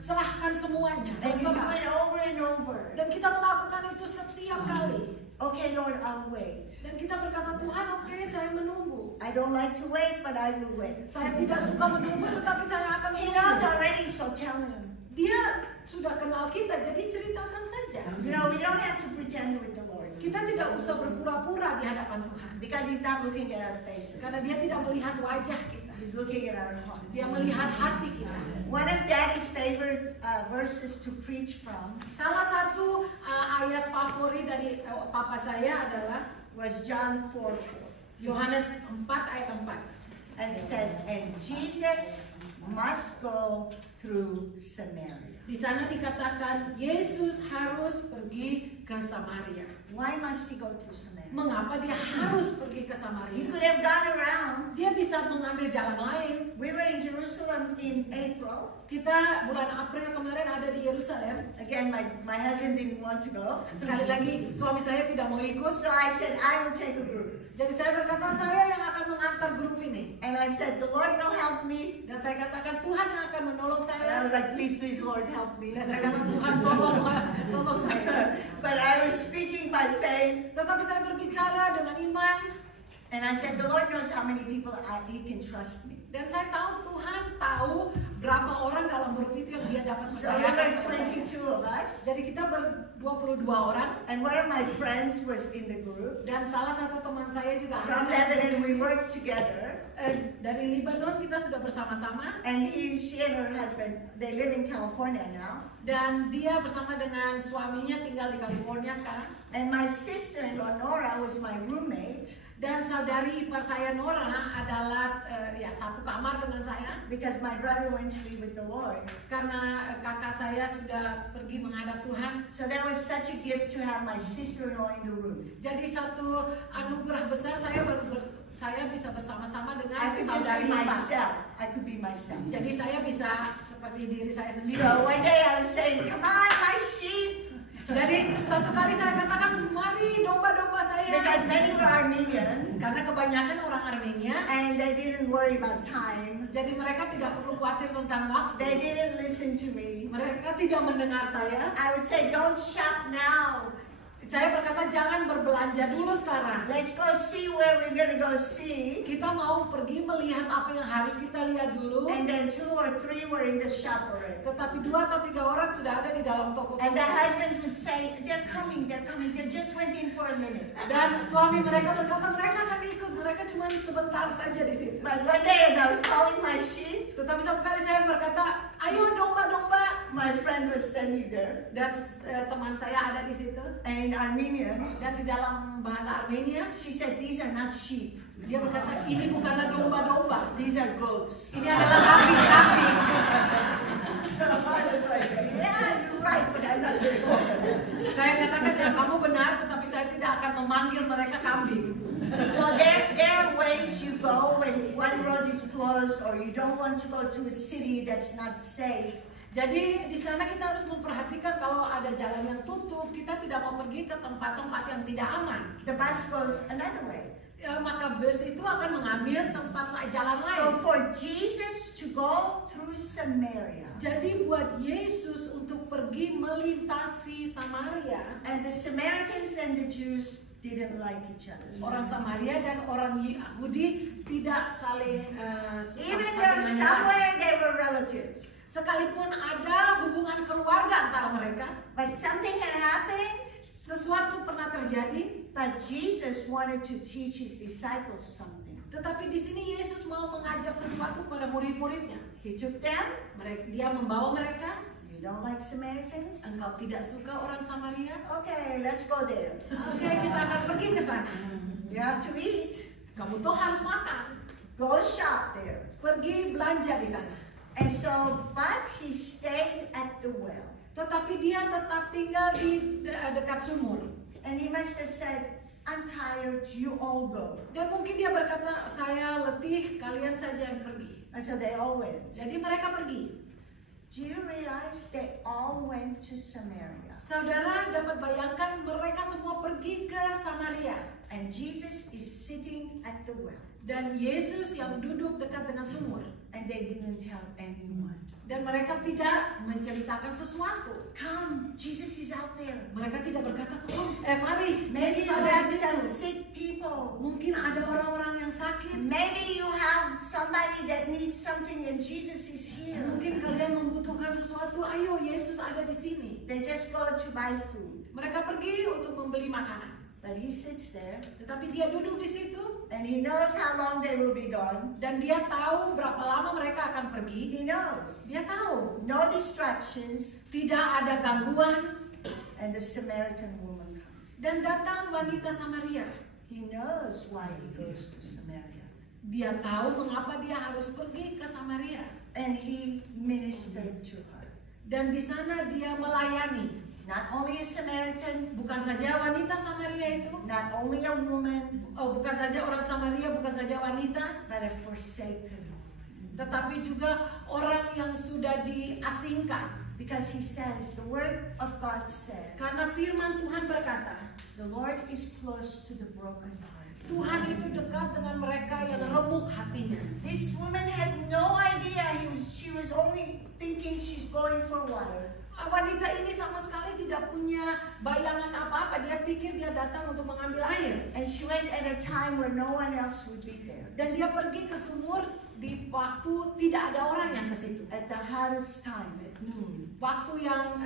serahkan semuanya, And you do berserah. it over and over. Dan kita melakukan itu setiap kali. Okay, Lord, I'll wait. Dan kita berkata, Tuhan, oke, saya menunggu. I don't like to wait, but I will wait. Saya tidak suka menunggu, tetapi saya akan He knows menunggu. already, so tell him. Dia sudah kenal kita, jadi ceritakan saja. You know, we don't have to pretend with the Lord. Kita tidak usah berpura-pura di hadapan Tuhan. Because he's not looking at our faces. Karena dia tidak melihat wajah kita. He's looking at our hearts. Dia melihat hati kita. One of Daddy's favorite verses to preach from Salah satu ayat favorit dari papa saya adalah was John 4:4. Yohanes 4 ayat 4. And it says, and Jesus must go through Samaria. Di sana dikatakan Yesus harus pergi ke Samaria. Why must he go through Samaria? Mengapa dia harus pergi ke He Samaria? could have gone around. Dia bisa mengambil jalan lain. We were in Jerusalem in April. Kita bulan April kemarin ada di Yerusalem. Again, my husband didn't want to go. Sekali lagi suami saya tidak mau ikut. So I said, I will take a group. Jadi saya berkata, saya yang akan mengantar grup ini. And I said, the Lord will help me. Dan saya katakan, Tuhan yang akan menolong And I saya. was like, please, please, Lord, help me. Dan saya katakan, Tuhan tolong saya. But I was speaking by faith. Tetapi saya berbicara dengan iman. And I said, the Lord knows how many people he can trust me. Dan saya tahu Tuhan tahu berapa orang dalam grup itu yang dia dapat So we percayakan. were 22 of us. Jadi kita ber-22 orang. And one of my friends was in the group. Dan salah satu teman saya juga From ada. Lebanon, we worked together. Dari Lebanon kita sudah bersama-sama. And she and her husband, they live in California now. Dan dia bersama dengan suaminya tinggal di California sekarang. And my sister-in-law, Nora, was my roommate. Dan saudari ipar saya Nora adalah ya satu kamar dengan saya. Because my brother went to be with the Lord. Karena kakak saya sudah pergi menghadap Tuhan. So that was such a gift to have my sister-in-law in the room. Jadi satu anugerah besar saya bisa bersama-sama I dengan could just saudari be ipar. myself. I could be myself. Jadi saya bisa seperti diri saya sendiri. So one day I was saying, come on, my sheep. Jadi satu kali saya katakan, mari domba-domba saya. Because many were Armenian. Karena kebanyakan orang Armenia. And they didn't worry about time. Jadi mereka tidak perlu khawatir tentang waktu. They didn't listen to me. Mereka tidak mendengar saya. I would say, don't shop now. Saya berkata jangan berbelanja dulu sekarang. Let's go see where we're going to go see. Kita mau pergi melihat apa yang harus kita lihat dulu. And then 2 or 3 were in the shop already. Tetapi 2 atau 3 orang sudah ada di dalam toko. And the husbands would say, they're coming. They just went in for a minute. Dan suami mereka berkata mereka akan ikut. Mereka cuma sebentar saja di situ. But one day as I was calling my sheep, Tetapi satu kali saya berkata, ayo domba-domba. my friend was standing there. Dan teman saya ada di situ. And in Armenian, Dan di dalam bahasa Armenia, she said, these are not sheep. dia berkata ini bukanlah domba-domba. These are goats. Ini adalah kambing-kambing. So I was like, yeah, you're right, but I'm not doing it. Saya katakan ya kamu benar, tetapi saya tidak akan memanggil mereka kambing. So there are ways you go when one road is closed or you don't want to go to a city that's not safe. Jadi di sana kita harus memperhatikan kalau ada jalan yang tutup, kita tidak mau pergi ke tempat-tempat yang tidak aman. The bus goes another way. Ya, maka bus itu akan mengambil jalan lain. So for Jesus to go through Samaria, Jadi buat Yesus untuk pergi melintasi Samaria, and the Samaritans and the Jews didn't like each other. Orang Samaria dan orang Yahudi tidak saling Even saling though menyerang. somewhere they were relatives. Sekalipun ada hubungan keluarga antara mereka, But something had happened, sesuatu pernah terjadi. but Jesus wanted to teach his disciples something. Tetapi di sini Yesus mau mengajar sesuatu kepada murid-muridnya. He took them. Dia membawa mereka. You don't like Samaritans? Engkau tidak suka orang Samaria? Okay, let's go there. Oke, kita akan pergi ke sana. You have to eat. Kamu tuh harus makan. Go shop there. Pergi belanja di sana. And so, but he stayed at the well. Tetapi dia tetap tinggal di dekat sumur. And he must have said, I'm tired, you all go. Dan mungkin dia berkata, saya letih, kalian saja yang pergi. And so they all went. Jadi mereka pergi. Do you realize they all went to Samaria? Saudara dapat bayangkan mereka semua pergi ke Samaria. And Jesus is sitting at the well. Dan Yesus yang duduk dekat dengan sumur. And they didn't tell anyone. Dan mereka tidak menceritakan sesuatu. Come, Jesus is out there. Mereka tidak berkata, mari, Maybe Yesus you ada have di some situ. sick people. Mungkin ada orang-orang yang sakit. Maybe you have somebody that needs something and Jesus is here. Mungkin kalian membutuhkan sesuatu, ayo Yesus ada di sini. They just go to buy food. Mereka pergi untuk membeli makanan. But he sits there Tetapi dia duduk di situ and he knows how long they will be gone. dan dia tahu berapa lama mereka akan pergi. He knows. Dia tahu No distractions. tidak ada gangguan And the Samaritan woman comes. dan datang wanita Samaria. He knows why he goes to Samaria. Dia tahu mengapa dia harus pergi ke Samaria. And he ministered to her. Dan di sana dia melayani. Not only a Samaritan, Bukan saja wanita Samaria itu, not only a woman, bukan saja orang Samaria, bukan saja wanita, but a forsaken woman. tetapi juga orang yang sudah diasingkan. Because he says, the word of God says, Karena firman Tuhan berkata, the Lord is close to the brokenhearted. Tuhan itu dekat dengan mereka yang remuk hatinya. This woman had no idea she was only thinking she's going for water. Wanita ini sama sekali tidak punya bayangan apa-apa. Dia pikir dia datang untuk mengambil air. And she went at a time where no one else would be there. Dan dia pergi ke sumur di waktu tidak ada orang yang ke situ. At the hottest time, at noon. Waktu yang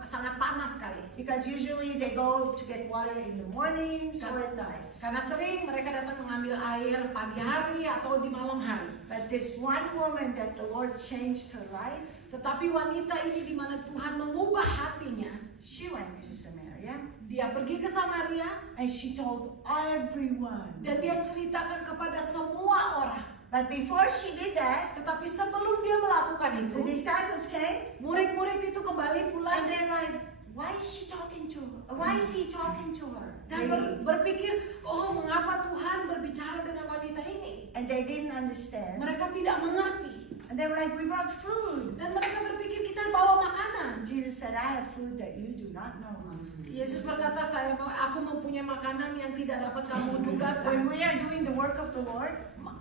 sangat panas sekali. Because usually they go to get water in the mornings or at night. Karena sering mereka datang mengambil air pagi hari atau di malam hari. But this one woman that the Lord changed her life, Tetapi wanita ini di mana Tuhan mengubah hatinya, she went to Samaria dia pergi ke Samaria and she told everyone. dan dia ceritakan kepada semua orang. But before she did that, Tetapi sebelum dia melakukan the itu, disciples came murid-murid itu kembali and pulang they're like, why is she talking to her? Why is he talking to her? dan berpikir, oh mengapa Tuhan berbicara dengan wanita ini? And they didn't understand. Mereka tidak mengerti And they were like, we brought food. dan mereka berpikir kita bawa makanan. Jesus said, I have food that you do not know. Yesus berkata, aku mempunyai makanan yang tidak dapat kamu dugakan. When we are doing the work of the Lord,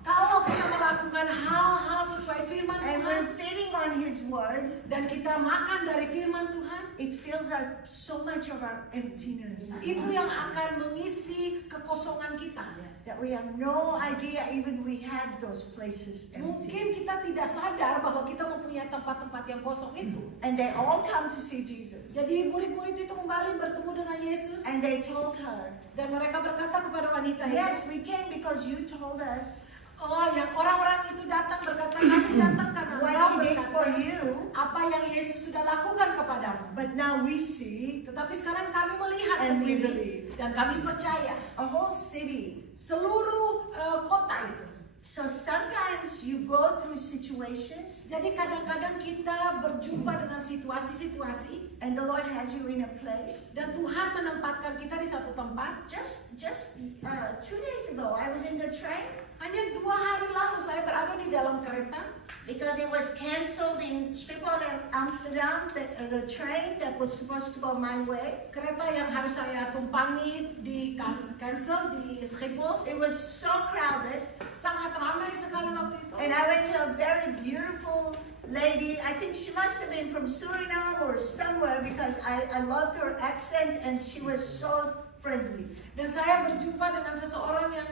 Kalau kita melakukan hal-hal sesuai firman and Tuhan we're feeding on His Word, dan kita makan dari firman Tuhan, it fills up so much of our emptiness itu yang akan mengisi kekosongan kita. that we have no idea even we had those places empty. Mungkin kita tidak sadar bahwa kita mempunyai tempat-tempat yang kosong itu. And they all come to see Jesus. Jadi murid-murid itu kembali bertemu dengan Yesus And they told her, dan mereka berkata kepada wanita itu, yes, we came because you told us oh, yang orang-orang itu datang berkata, kami datang karena what Engkau He did for berkata you, apa yang Yesus sudah lakukan kepadamu. but now we see Tetapi sekarang kami melihat and we sendiri believe. dan kami percaya A whole city. seluruh kota itu. So sometimes you go through situations Jadi kadang-kadang kita berjumpa dengan situasi-situasi and the Lord has you in a place. dan Tuhan menempatkan kita di satu tempat. Just 2 days ago, I was in the train Hanya 2 hari lalu saya berada di dalam kereta because it was canceled in Schiphol and Amsterdam, the train that was supposed to go my way. kereta yang harus saya tumpangi di cancel di Schiphol. It was so crowded, Sangat ramai sekali waktu itu. and I went to a very beautiful lady. I think she must have been from Suriname or somewhere because I loved her accent and she was so friendly. Dan saya berjumpa dengan seseorang yang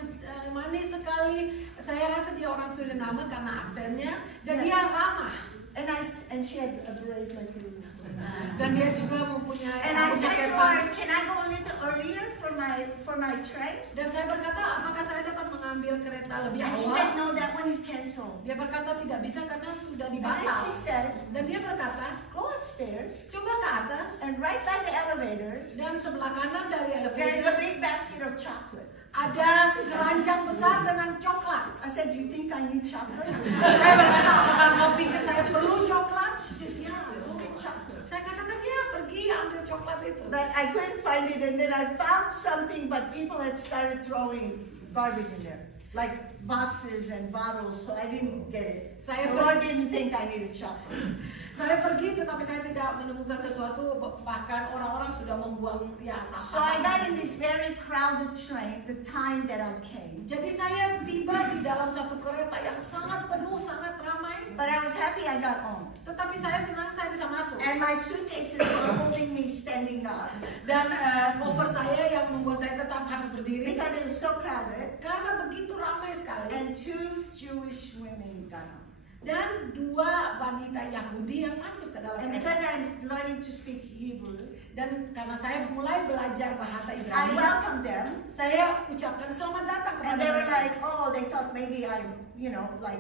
manis sekali. Saya rasa dia orang Suriname karena aksennya, dan dia ramah. And she had a braid like this. Dan dia juga mempunyai And I said to kepang. her, can I go a little earlier for my train? Dan saya berkata, apakah saya dapat mengambil kereta lebih And she awal? said, no, that one is canceled. Dia berkata tidak bisa karena sudah And then dibatal. she said, Dan dia berkata, go upstairs coba ke atas, and right by the elevators, dan sebelah kanan dari there is elevator a big basket of chocolate. ada keranjang besar dengan coklat. I said, do you think I need chocolate? Saya berkata, apakah kau pikir saya perlu coklat? She said, yeah, go get chocolate. Saya katakan, ya pergi ambil coklat itu. But I couldn't find it, and then I found something, but people had started throwing garbage in there, like boxes and bottles, so I didn't get it. Saya The Lord didn't think I needed chocolate. Saya pergi tetapi saya tidak menemukan sesuatu, bahkan orang-orang sudah membuang ya So I got in sampah. this very crowded train, the time that I came. Jadi saya tiba di dalam satu kereta yang sangat penuh, sangat ramai. But I was happy I got on. Tetapi saya senang saya bisa masuk. And my suitcases were holding me standing up Dan cover saya yang membuat saya tetap harus berdiri because it was so crowded. karena begitu ramai sekali. And 2 Jewish women got on. Dan 2 wanita Yahudi yang masuk ke dalam And kereta. because I'm learning to speak Hebrew, Dan karena saya mulai belajar bahasa I Ibrani, welcomed them. saya ucapkan selamat datang And kepada they were mereka. like, oh, they thought maybe I'm, like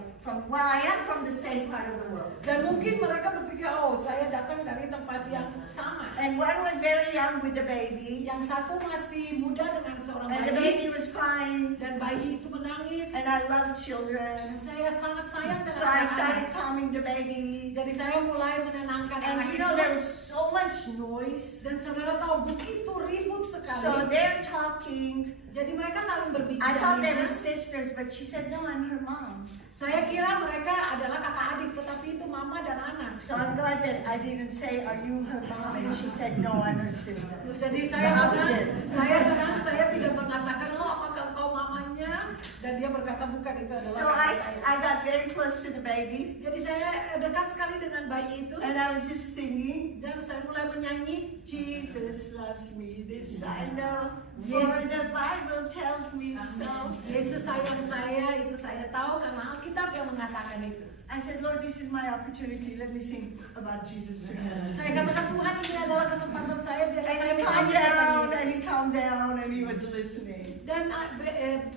I am from the same part of the world. Dan mungkin mereka berpikir, oh saya datang dari tempat yang sama. And one was very young with the baby, Yang satu masih muda dengan seorang and the bayi, baby was crying, dan bayi itu menangis. and I love Dan children. saya sangat sayang dengan So I started anak-anak. calming the baby. Jadi saya mulai menenangkan And anak you itu. know, there was so much noise. Dan saudara tahu begitu ribut sekali. So they're talking. Jadi mereka saling I thought they were berbicara. sisters, but she said, no, I'm her mom. Saya kira mereka adalah kakak adik, tetapi itu mama dan anak. So I'm glad that I didn't say, are you her mom? And she said, no, I'm her sister. Jadi saya senang saya tidak mengatakan, oh apakah engkau mamanya? Dan dia berkata bukan, itu adalah So kakak saya. I got very close to the baby, Jadi saya dekat sekali dengan bayi itu, and I was just singing, dan saya mulai menyanyi. Jesus loves me, this I know, Yes. for the Bible tells me so. Yesus sayang saya, itu saya tahu karena Alkitab yang mengatakan itu. I said, Lord, this is my opportunity. Let me sing about Jesus to him. Saya katakan, Tuhan, ini adalah kesempatan saya biar And saya he calmed menyanyi tentang down, and he Yesus. calmed down, and he was listening. Dan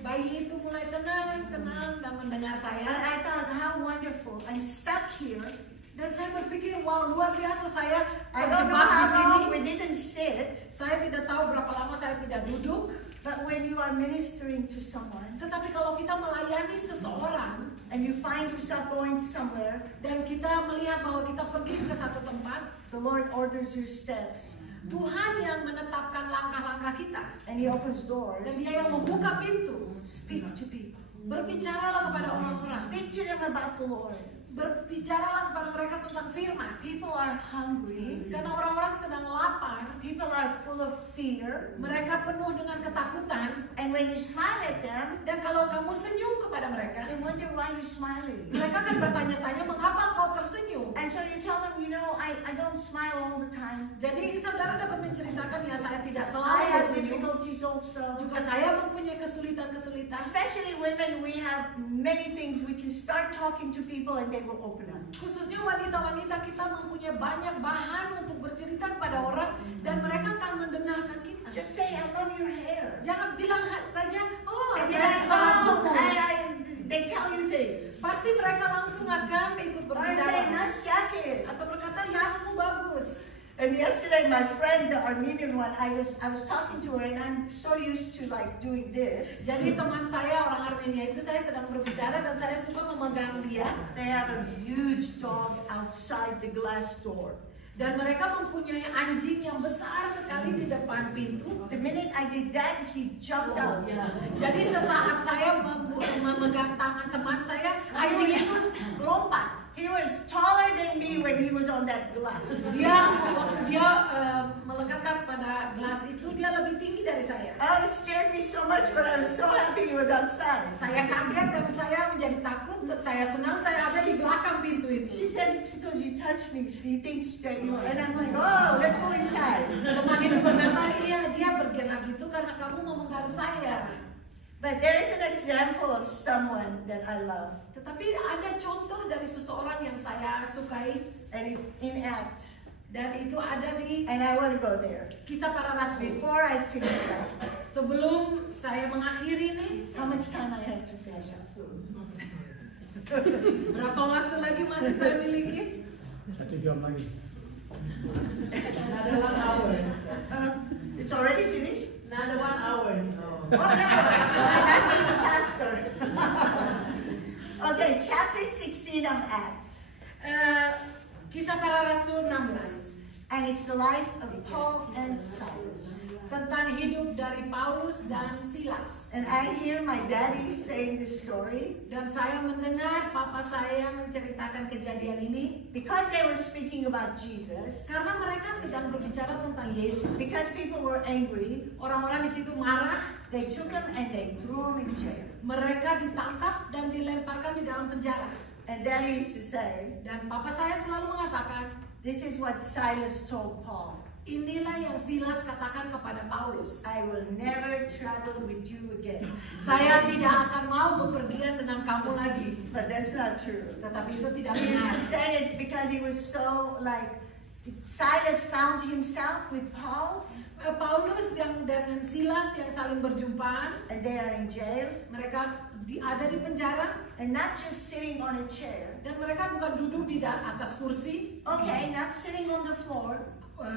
bayi itu mulai tenang dan mendengar And saya. I thought, how wonderful. I'm stuck here. Dan saya berpikir, wow, luar biasa saya I don't know terjebak di how sini. long we didn't sit, Saya tidak tahu berapa lama saya tidak duduk. but when you are ministering to someone, Tetapi kalau kita melayani seseorang and you find yourself going somewhere, dan kita melihat bahwa kita pergi ke satu tempat, the Lord orders your steps, Tuhan yang menetapkan langkah-langkah kita. and he opens doors. Dan dia yang membuka pintu. Speak to people. Berbicaralah kepada orang-orang. Speak to them about the Lord. Berbicaralah kepada mereka tentang firman. People are hungry. Karena orang-orang sedang lapar. People are full of fear. Mereka penuh dengan ketakutan. And when you smile at them, Dan kalau kamu senyum kepada mereka, they wonder why you're smiling. mereka akan bertanya-tanya mengapa kau tersenyum. And so you tell them, I don't smile all the time. Jadi saudara dapat menceritakan, ya saya tidak I selalu have bersenyum. difficulties also. Juga saya mempunyai kesulitan-kesulitan. Especially women, we have many things. We can start talking to people and they will open up. Khususnya wanita-wanita, kita mempunyai banyak bahan untuk bercerita kepada orang dan mereka akan mendengarkan kita. Just say, I love your hair. Jangan bilang saja, oh And saya then suka rambutmu. they tell you things. Pasti mereka langsung akan ikut Or I say, berbicara nice jacket. atau berkata, yasmu bagus. And yesterday, my friend, the Armenian one, I was talking to her, and I'm so used to like doing this. Jadi teman saya orang Armenia itu, saya sedang berbicara dan saya suka memegang dia. They have a huge dog outside the glass door. Dan mereka mempunyai anjing yang besar sekali di depan pintu. The minute I did that, he jumped out. Jadi sesaat saya memegang tangan teman saya, anjing itu lompat. He was taller than me when he was on that glass. Dia waktu dia melekat pada gelas itu dia lebih tinggi dari saya. Oh, it scared me so much, but I was so happy he was outside. Saya kaget dan saya menjadi takut. Saya senang saya ada di belakang pintu itu. She said, it's because you touched me. She thinks that you, and I'm like, oh, let's go inside. Teman itu berkata, iya dia bergerak gitu karena kamu memegang saya. But there is an example of someone that I love, Tetapi ada contoh dari seseorang yang saya sukai and it's in Acts. dan itu ada di And I want to go there. Kisah Para Rasul. Before I finish that, Sebelum saya mengakhiri nih, how much time I have to finish up? berapa waktu lagi masih saya miliki? 1 jam lagi. Another 1 hour. It's already finished? Another 1 hour. Oh, no. I'm asking the pastor. Okay, chapter 16 of Acts. Kisah Para Rasul 16 And it's the life of Paul and Silas. tentang hidup dari Paulus dan Silas. And I hear my daddy saying the story Dan saya mendengar papa saya menceritakan kejadian ini because they were speaking about Jesus, karena mereka sedang berbicara tentang Yesus. because people were angry. Orang-orang di situ marah, They took him and they threw him in jail. mereka ditangkap dan dilemparkan di dalam penjara. And daddy used to say, Dan papa saya selalu mengatakan, this is what Silas told Paul. inilah yang Silas katakan kepada Paulus. I will never travel with you again. Saya tidak akan mau bepergian dengan kamu lagi. But that's not true. Tetapi itu tidak He used benar. to say it because he was so like, Silas found himself with Paul Paulus yang dengan Silas yang saling berjumpaan, and they are in jail mereka ada di penjara and not just sitting on a chair. dan mereka bukan duduk di atas kursi, Okay, not sitting on the floor.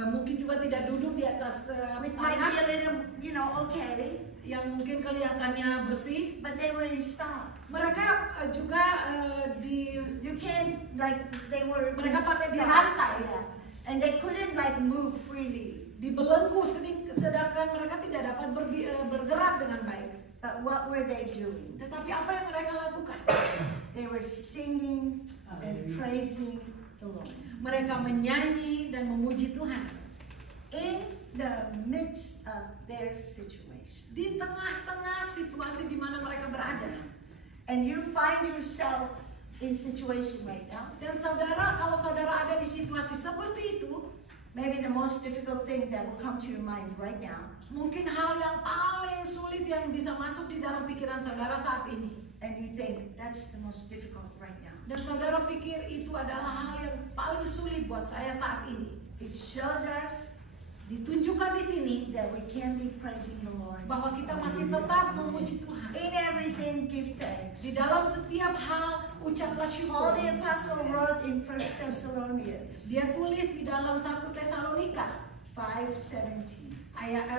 mungkin juga tidak duduk di atas It might be a tanah little, okay, yang mungkin kelihatannya bersih. but they were in stocks. Mereka juga You can't, like, they were in Mereka pakai di stocks, rantai. yeah. And they couldn't like move freely. dibelenggu, sedangkan mereka tidak dapat bergerak dengan baik. But what were they doing? Tetapi apa yang mereka lakukan? They were singing and praising the Lord. Mereka menyanyi dan memuji Tuhan In the midst of their situation. di tengah-tengah situasi di mana mereka berada. And you find yourself in situation right now. Dan saudara, kalau saudara ada di situasi seperti itu, Maybe the most difficult thing that will come to your mind right now. mungkin hal yang paling sulit yang bisa masuk di dalam pikiran saudara saat ini. And you think, that's the most difficult right now. Dan saudara pikir itu adalah hal yang paling sulit buat saya saat ini. It shows us Ditunjukkan di sini that we can be praising the Lord. bahwa kita masih tetap memuji Tuhan. In everything, give thanks. Di dalam setiap hal, ucaplah Paul syukur. the Apostle wrote in 1 Thessalonians Dia tulis di dalam 1 Tesalonika 5:17.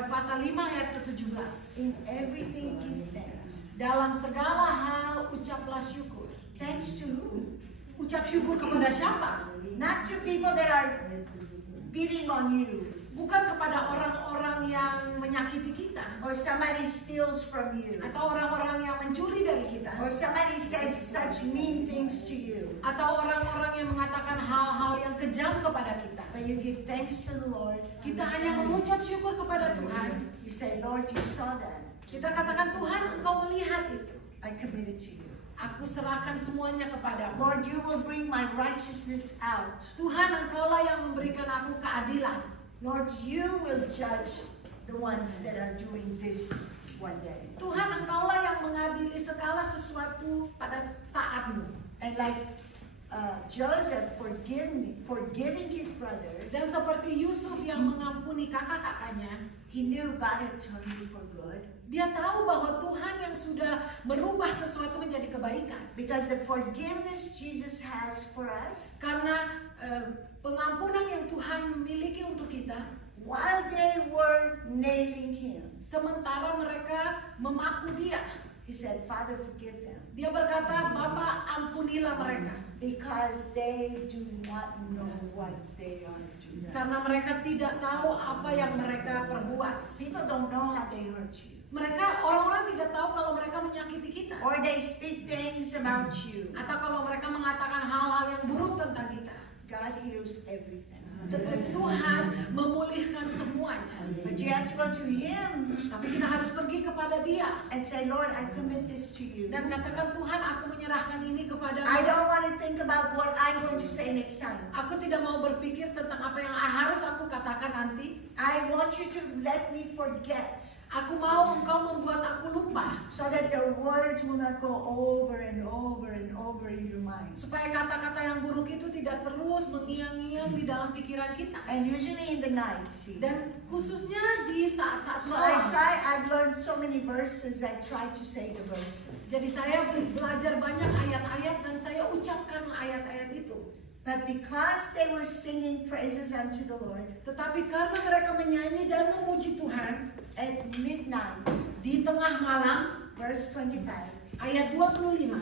pasal 5 ayat ke-17. In everything, give thanks. Dalam segala hal, ucaplah syukur. Thanks to who? Ucap syukur kepada siapa? Not to people that are beating on you, Bukan kepada orang-orang yang menyakiti kita, or somebody steals from you, atau orang-orang yang mencuri dari kita, or somebody says such mean things to you. atau orang-orang yang mengatakan hal-hal yang kejam kepada kita. But you give thanks to the Lord. Kita hanya mengucap syukur kepada Tuhan. You say, Lord, you saw that. Kita katakan, Tuhan, Engkau melihat itu. I committed to you. Aku serahkan semuanya kepadamu. Lord, you will bring my righteousness out. Tuhan, Engkaulah yang memberikan aku keadilan. Lord, you will judge the ones that are doing this one day. Tuhan, Engkaulah yang mengadili segala sesuatu pada saatmu. And like Joseph forgiving his brothers, Dan seperti Yusuf yang mengampuni kakak-kakaknya, he knew God had turned you for good. dia tahu bahwa Tuhan yang sudah merubah sesuatu menjadi kebaikan. Because the forgiveness Jesus has for us, Karena pengampunan yang Tuhan miliki untuk kita, while they were nailing him, sementara mereka memaku dia, he said, Father, forgive them. dia berkata, Bapa, ampunilah mereka. Because they do not know what they are doing. Karena mereka tidak tahu apa yang mereka perbuat. People don't know how they hurt you. Orang-orang tidak tahu kalau mereka menyakiti kita. Or they speak things about you. Atau kalau mereka mengatakan hal-hal yang buruk tentang kita. God heals everything. Tuhan memulihkan semuanya. But you have to go to Him Tapi kita harus pergi kepada Dia and say, Lord, I commit this to you. dan katakan, Tuhan, aku menyerahkan ini I kepadamu. don't want to think about what I'm going to say next time. Aku tidak mau berpikir tentang apa yang harus aku katakan nanti. I want you to let me forget, Aku mau engkau membuat aku lupa, so that the words will not go over and over and over in your mind. supaya kata-kata yang buruk itu tidak terus mengiang-ngiang di dalam pikiran kita. And usually in the night season. Dan khususnya di saat-saat So malam. I've learned so many verses, I try to say the verses. Jadi saya belajar banyak ayat-ayat dan saya ucapkan ayat-ayat itu. But because they were singing praises unto the Lord, Tetapi karena mereka menyanyi dan memuji Tuhan at midnight, di tengah malam, verse 25, ayat 25.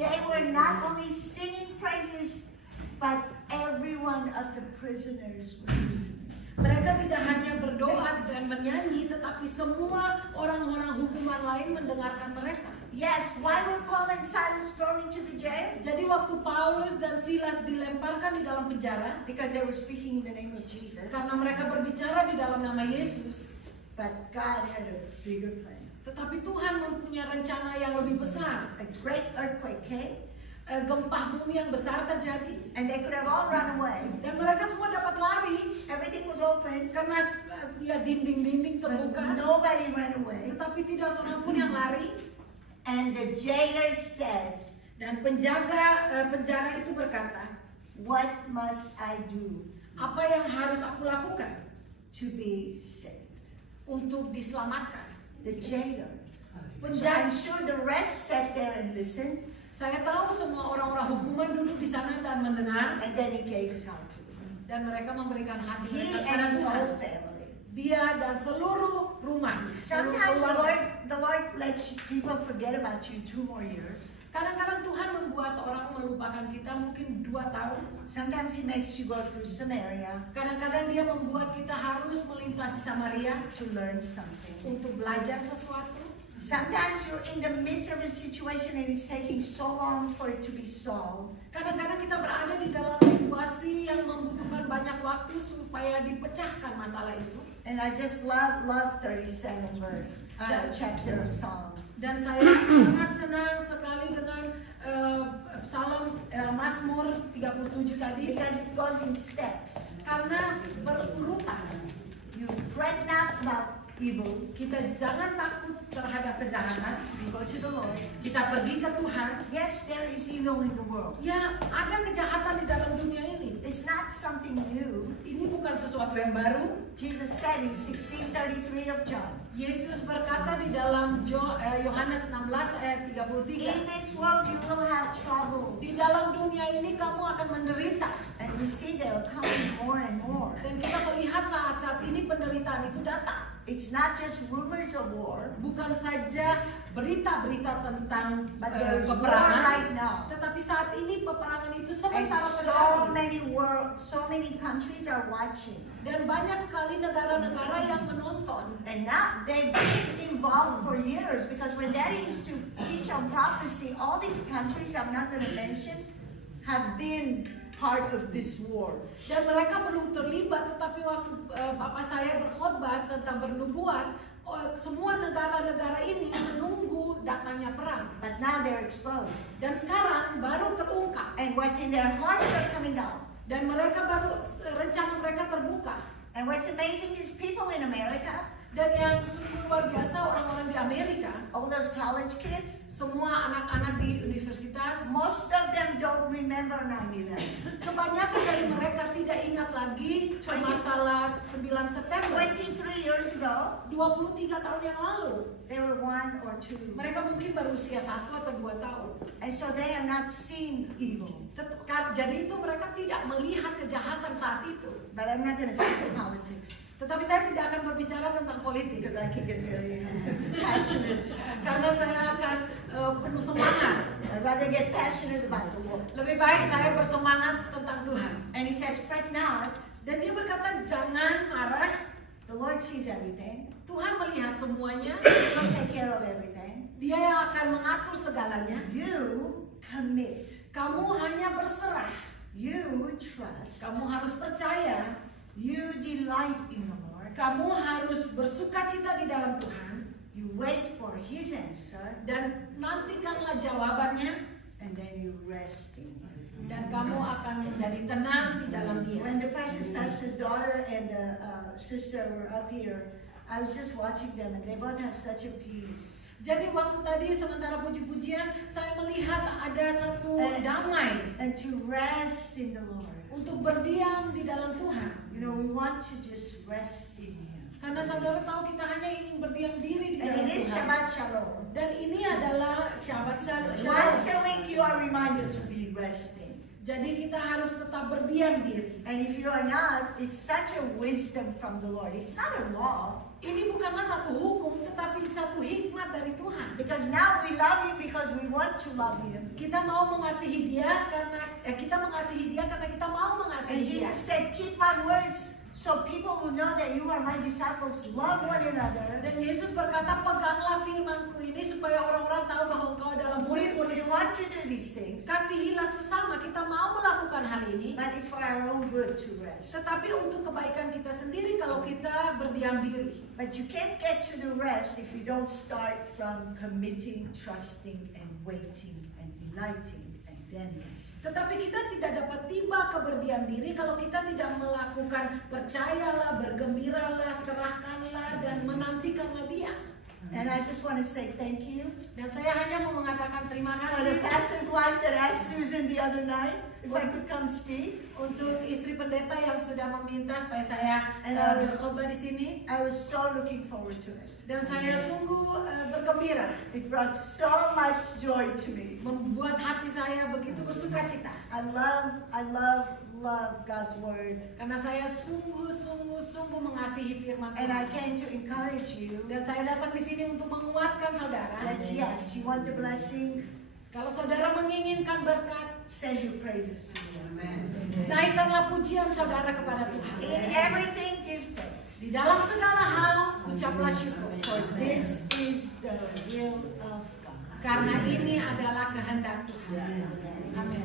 they were not only singing praises, but every one of the prisoners was listening. Mereka tidak hanya berdoa dan menyanyi, tetapi semua orang-orang hukuman lain mendengarkan mereka. Yes, why were Paul and Silas thrown into the jail? Jadi waktu Paulus dan Silas dilemparkan di dalam penjara, Because they were speaking in the name of Jesus. karena mereka berbicara di dalam nama Yesus. But God had a bigger plan. Tetapi Tuhan mempunyai rencana yang lebih besar. A great earthquake came, Gempa bumi yang besar terjadi, and they could have all run away. dan mereka semua dapat lari Everything was open, karena dinding-dinding but terbuka. nobody ran away. Tetapi tidak seorang pun yang lari. And the jailer said, Dan penjaga penjara itu berkata, what must I do apa yang harus aku lakukan to be saved? untuk diselamatkan? The jailer. So I'm Penjaga, sure the rest sat there and listened, saya tahu semua orang-orang hukuman duduk di sana dan mendengar, and then he gave his heart to him. dan mereka memberikan hati He mereka and kepada his Tuhan. whole family. Dia dan seluruh rumahnya, seluruh Sometimes keluarga. the Lord lets people forget about you 2 more years. Kadang-kadang Tuhan membuat orang melupakan kita mungkin 2 tahun. Sometimes He makes you go through Samaria Kadang-kadang dia membuat kita harus melintasi Samaria to learn something. untuk belajar sesuatu. Sometimes you're in the midst of a situation and it's taking so long for it to be solved. Kadang-kadang kita berada di dalam situasi yang membutuhkan banyak waktu supaya dipecahkan masalah itu. And I just love 37 verse, chapter of Psalms. Dan saya sangat senang sekali dengan Psalm Mazmur 37 tadi, Because it goes in steps. karena berurutan. You fret not about evil. Kita jangan takut terhadap kejahatan. You go to the Lord. Kita pergi ke Tuhan. Yes, there is evil in the world. Ya, ada kejahatan di dalam dunia ini. It's not something new. Ini bukan sesuatu yang baru. Jesus said in 16:33 of John, Yesus berkata di dalam Yohanes 16 ayat 33, in this world you will have trouble. di dalam dunia ini kamu akan menderita. And we see they are coming more and more. Dan kita melihat saat-saat ini penderitaan itu datang. It's not just rumors of war, Bukan saja berita-berita tentang but there is war peperangan, right now. tetapi saat ini peperangan itu And sementara so terjadi. many countries are watching. Dan banyak sekali negara-negara yang menonton. And now they've been involved for years, because when Daddy used to teach on prophecy, all these countries I'm not going to mention have been part of this war. Dan mereka belum terlibat, tetapi waktu Bapak saya berkhotbah tentang bernubuat, semua negara-negara ini menunggu datangnya perang. But now they're exposed. Dan sekarang baru terungkap. And what's in their hearts are coming out. Dan mereka baru, rencana mereka terbuka. And what's amazing is people in America, Dan yang sungguh luar biasa, orang-orang di Amerika, all those college kids, semua anak-anak di universitas, most of them don't remember 9/11. kebanyakan dari mereka tidak ingat lagi masalah 9 September 23 years ago, 23 tahun yang lalu. they were 1 or 2. Mereka mungkin berusia 1 atau 2 tahun. And so they have not seen evil. Jadi itu mereka tidak melihat kejahatan saat itu. But I'm not going to speak of politics, Tetapi saya tidak akan berbicara tentang politik, because I can get very passionate. karena saya akan penuh semangat. I'd rather get passionate about the war. Lebih baik saya bersemangat tentang Tuhan. And he says, fret not. Dan dia berkata, jangan marah. The Lord sees everything. Tuhan melihat semuanya. He'll take care of everything. Dia yang akan mengatur segalanya. You commit Kamu hanya berserah You trust. Kamu harus percaya. You delight in the Lord. Kamu harus bersukacita di dalam Tuhan. You wait for His answer. Dan nantikanlah jawabannya. And then you rest in Him. Dan kamu akan menjadi tenang di dalam Dia. When the precious pastor's daughter and the sister were up here, I was just watching them and they both have such a peace. Jadi waktu tadi sementara puji-pujian, saya melihat ada satu damai. And to rest in the Lord. Untuk berdiam di dalam Tuhan. You know, we want to just rest in Him. Karena saudara tahu kita hanya ingin berdiam diri di dalam And it is Tuhan. Shabbat Shalom. Dan ini adalah Shabbat Once Shalom. a week you are reminded to be resting. Jadi kita harus tetap berdiam diri. And if you are not, it's such a wisdom from the Lord. It's not a law. Ini bukanlah satu hukum, tetapi satu hikmat dari Tuhan. Because now we love Him because we want to love Him. Kita mau mengasihi Dia karena kita mengasihi Dia karena kita mau And mengasihi Dia. Jesus said, keep my words so people who know that you are my disciples love one another. Dan Yesus berkata, peganglah firman-Ku ini supaya orang-orang tahu bahwa engkau adalah We murid-murid. want to do these things, Kasihilah sesama, kita mau melakukan hal ini. but it's for our own good to rest. Tetapi untuk kebaikan kita sendiri kalau kita berdiam diri. But you can't get to the rest if you don't start from committing, trusting, and waiting, and delighting, and then rest. Tetapi kita tidak dapat tiba ke berdiam diri kalau kita tidak melakukan percayalah, bergembiralah, serahkanlah, dan menantikanlah Dia. And I just want to say thank you Dan saya hanya mau mengatakan terima for the kasih pastor's wife that asked Susan the other night if I could come speak. untuk istri pendeta yang sudah meminta supaya saya berkhotbah di sini. I was so looking forward to it. Dan saya sungguh bergembira, It brought so much joy to me. membuat hati saya begitu bersukacita. I love God's word. Karena saya sungguh mengasihi firman And I Tuhan. came to encourage you Dan saya datang di sini untuk menguatkan saudara. that yes, you want the blessing, Kalau saudara menginginkan berkat, send your praises to Him. naikkanlah pujian saudara kepada Tuhan. In everything, give thanks. Di dalam segala hal, ucaplah syukur. For this is the will of God. Karena ini adalah kehendak Tuhan. Amin.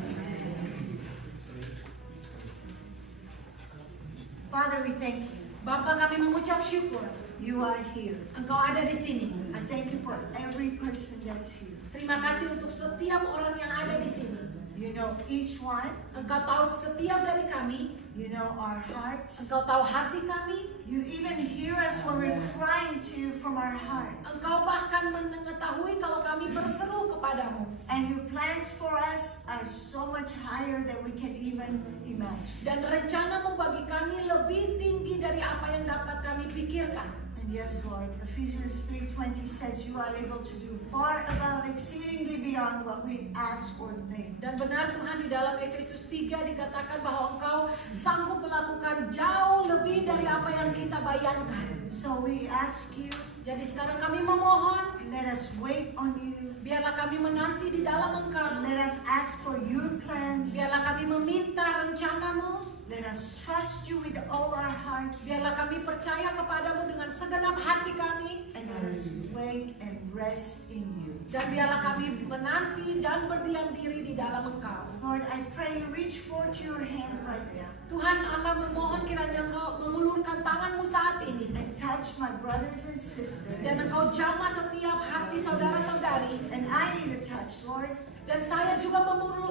Father, we thank you. Bapa, kami mengucap syukur. You are here. Engkau ada di sini. I thank you for every person that's here. Terima kasih untuk setiap orang yang ada di sini. You know each one. Engkau tahu setiap dari kami. You know our hearts. Engkau tahu hati kami. You even hear us when we're crying to you from our hearts. Engkau bahkan mengetahui kalau kami berseru kepadamu. And your plans for us are so much higher than we can even imagine. Dan rencanamu bagi kami lebih tinggi dari apa yang dapat kami pikirkan. And yes, Lord, Ephesians 3:20 says you are able to do far above, exceedingly beyond what we ask or think. Dan benar Tuhan, di dalam Efesus 3 dikatakan bahwa Engkau sanggup melakukan jauh lebih dari apa yang kita bayangkan. So we ask you, Jadi sekarang kami memohon, let us wait on you. biarlah kami menanti di dalam Engkau. Let us ask for your plans. Biarlah kami meminta rencanamu. Let us trust you with all our hearts. Biarlah kami percaya kepadamu dengan segenap hati kami. And let us wait and rest in you. Dan biarlah kami menanti dan berdiam diri di dalam Engkau. Lord, I pray you reach forth your hand right now Tuhan, Allah memohon kiranya Engkau mengulurkan tanganmu saat ini. and touch my brothers and sisters. Dan Engkau jamah setiap hati saudara-saudari. And I need a touch, Lord. Dan saya juga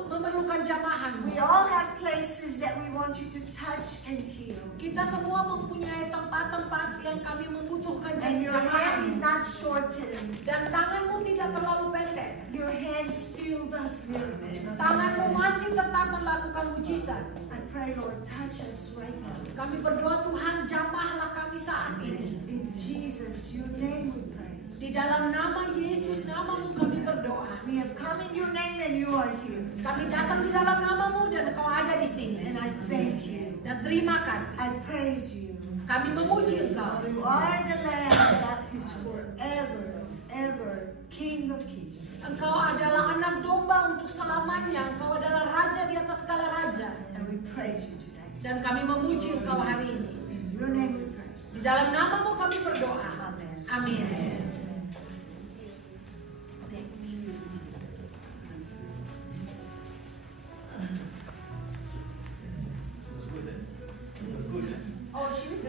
memerlukan jamahanmu. We all have places that we want you to touch and heal. Kita semua mempunyai tempat-tempat yang kami membutuhkan And your hand is jamahanmu. not shortened. Dan tanganmu tidak terlalu pendek. Your hand still does miracles. Tanganmu masih tetap melakukan mujizat. I pray, Lord, touch us right now. Kami berdoa, Tuhan, jamahlah kami saat ini. In Jesus, your name we pray. Di dalam nama Yesus, namamu kami berdoa. We have come in your name and you are here. Kami datang di dalam namamu dan Engkau ada di sini. And I thank you. Dan terima kasih. I praise you. Kami memuji Engkau. You are the Lamb that is forever, ever King of Kings. Engkau adalah anak domba untuk selamanya. Engkau adalah raja di atas segala raja. And we praise you today. Dan kami memuji Engkau hari ini. In your name we pray. Di dalam namamu kami berdoa. Amen. Amin.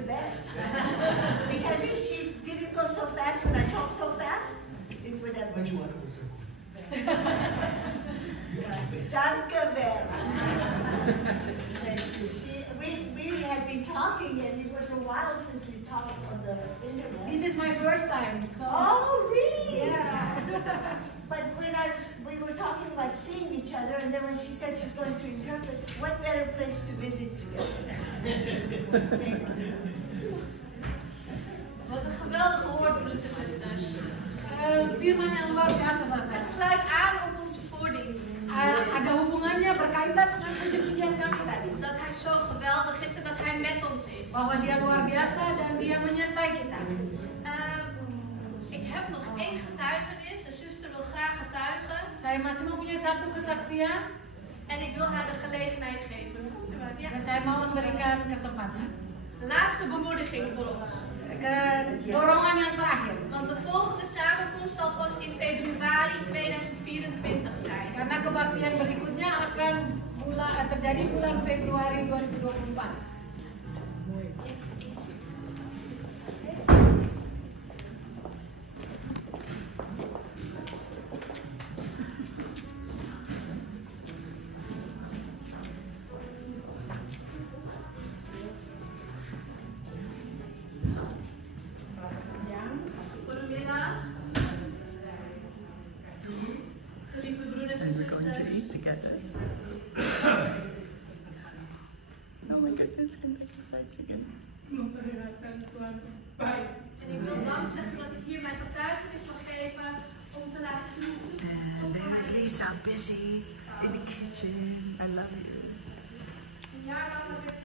best. Because if she didn't go so fast when I talk so fast, it would have been. Danke wel. Thank you. We had been talking, and it was a while since we talked on the internet. This is my first time, so. Oh, really? Yeah. But when we were talking about seeing each other, and then when she said she's going to interpret, what better place to visit together? Thank you. Wat een geweldige woord, broeders en zusters. Firman yang luar biasa, Het saudara. sluit aan op onze voordienst. Ada hubungannya berkaitan dengan puji-pujian kami tadi. Dat hij zo geweldig is en dat hij met ons is. Bahwa dia luar biasa dan dia menyertai kita. Ik heb nog één getuigenis. Een zuster wil graag getuigen. Saya masih mempunyai satu kesaksian En ik wil haar de gelegenheid geven. Komt u maar. Ja. dan saya mau memberikan kesempatan. Laatste bemoediging voor ons. Dorongan yang terakhir. Want de volgende samenkomst zal pas in februari 2024 zijn. Karena kebaktian berikutnya akan terjadi bulan Februari 2024. Goedemiddag. Geliefde broeders en And we're going to zusters. eat together. Oh my goodness, I'm making fried chicken. En ik wil dank zeggen dat ik hier mijn getuigenis mag geven om te laten zien. And there's Lisa busy in the kitchen. I love you.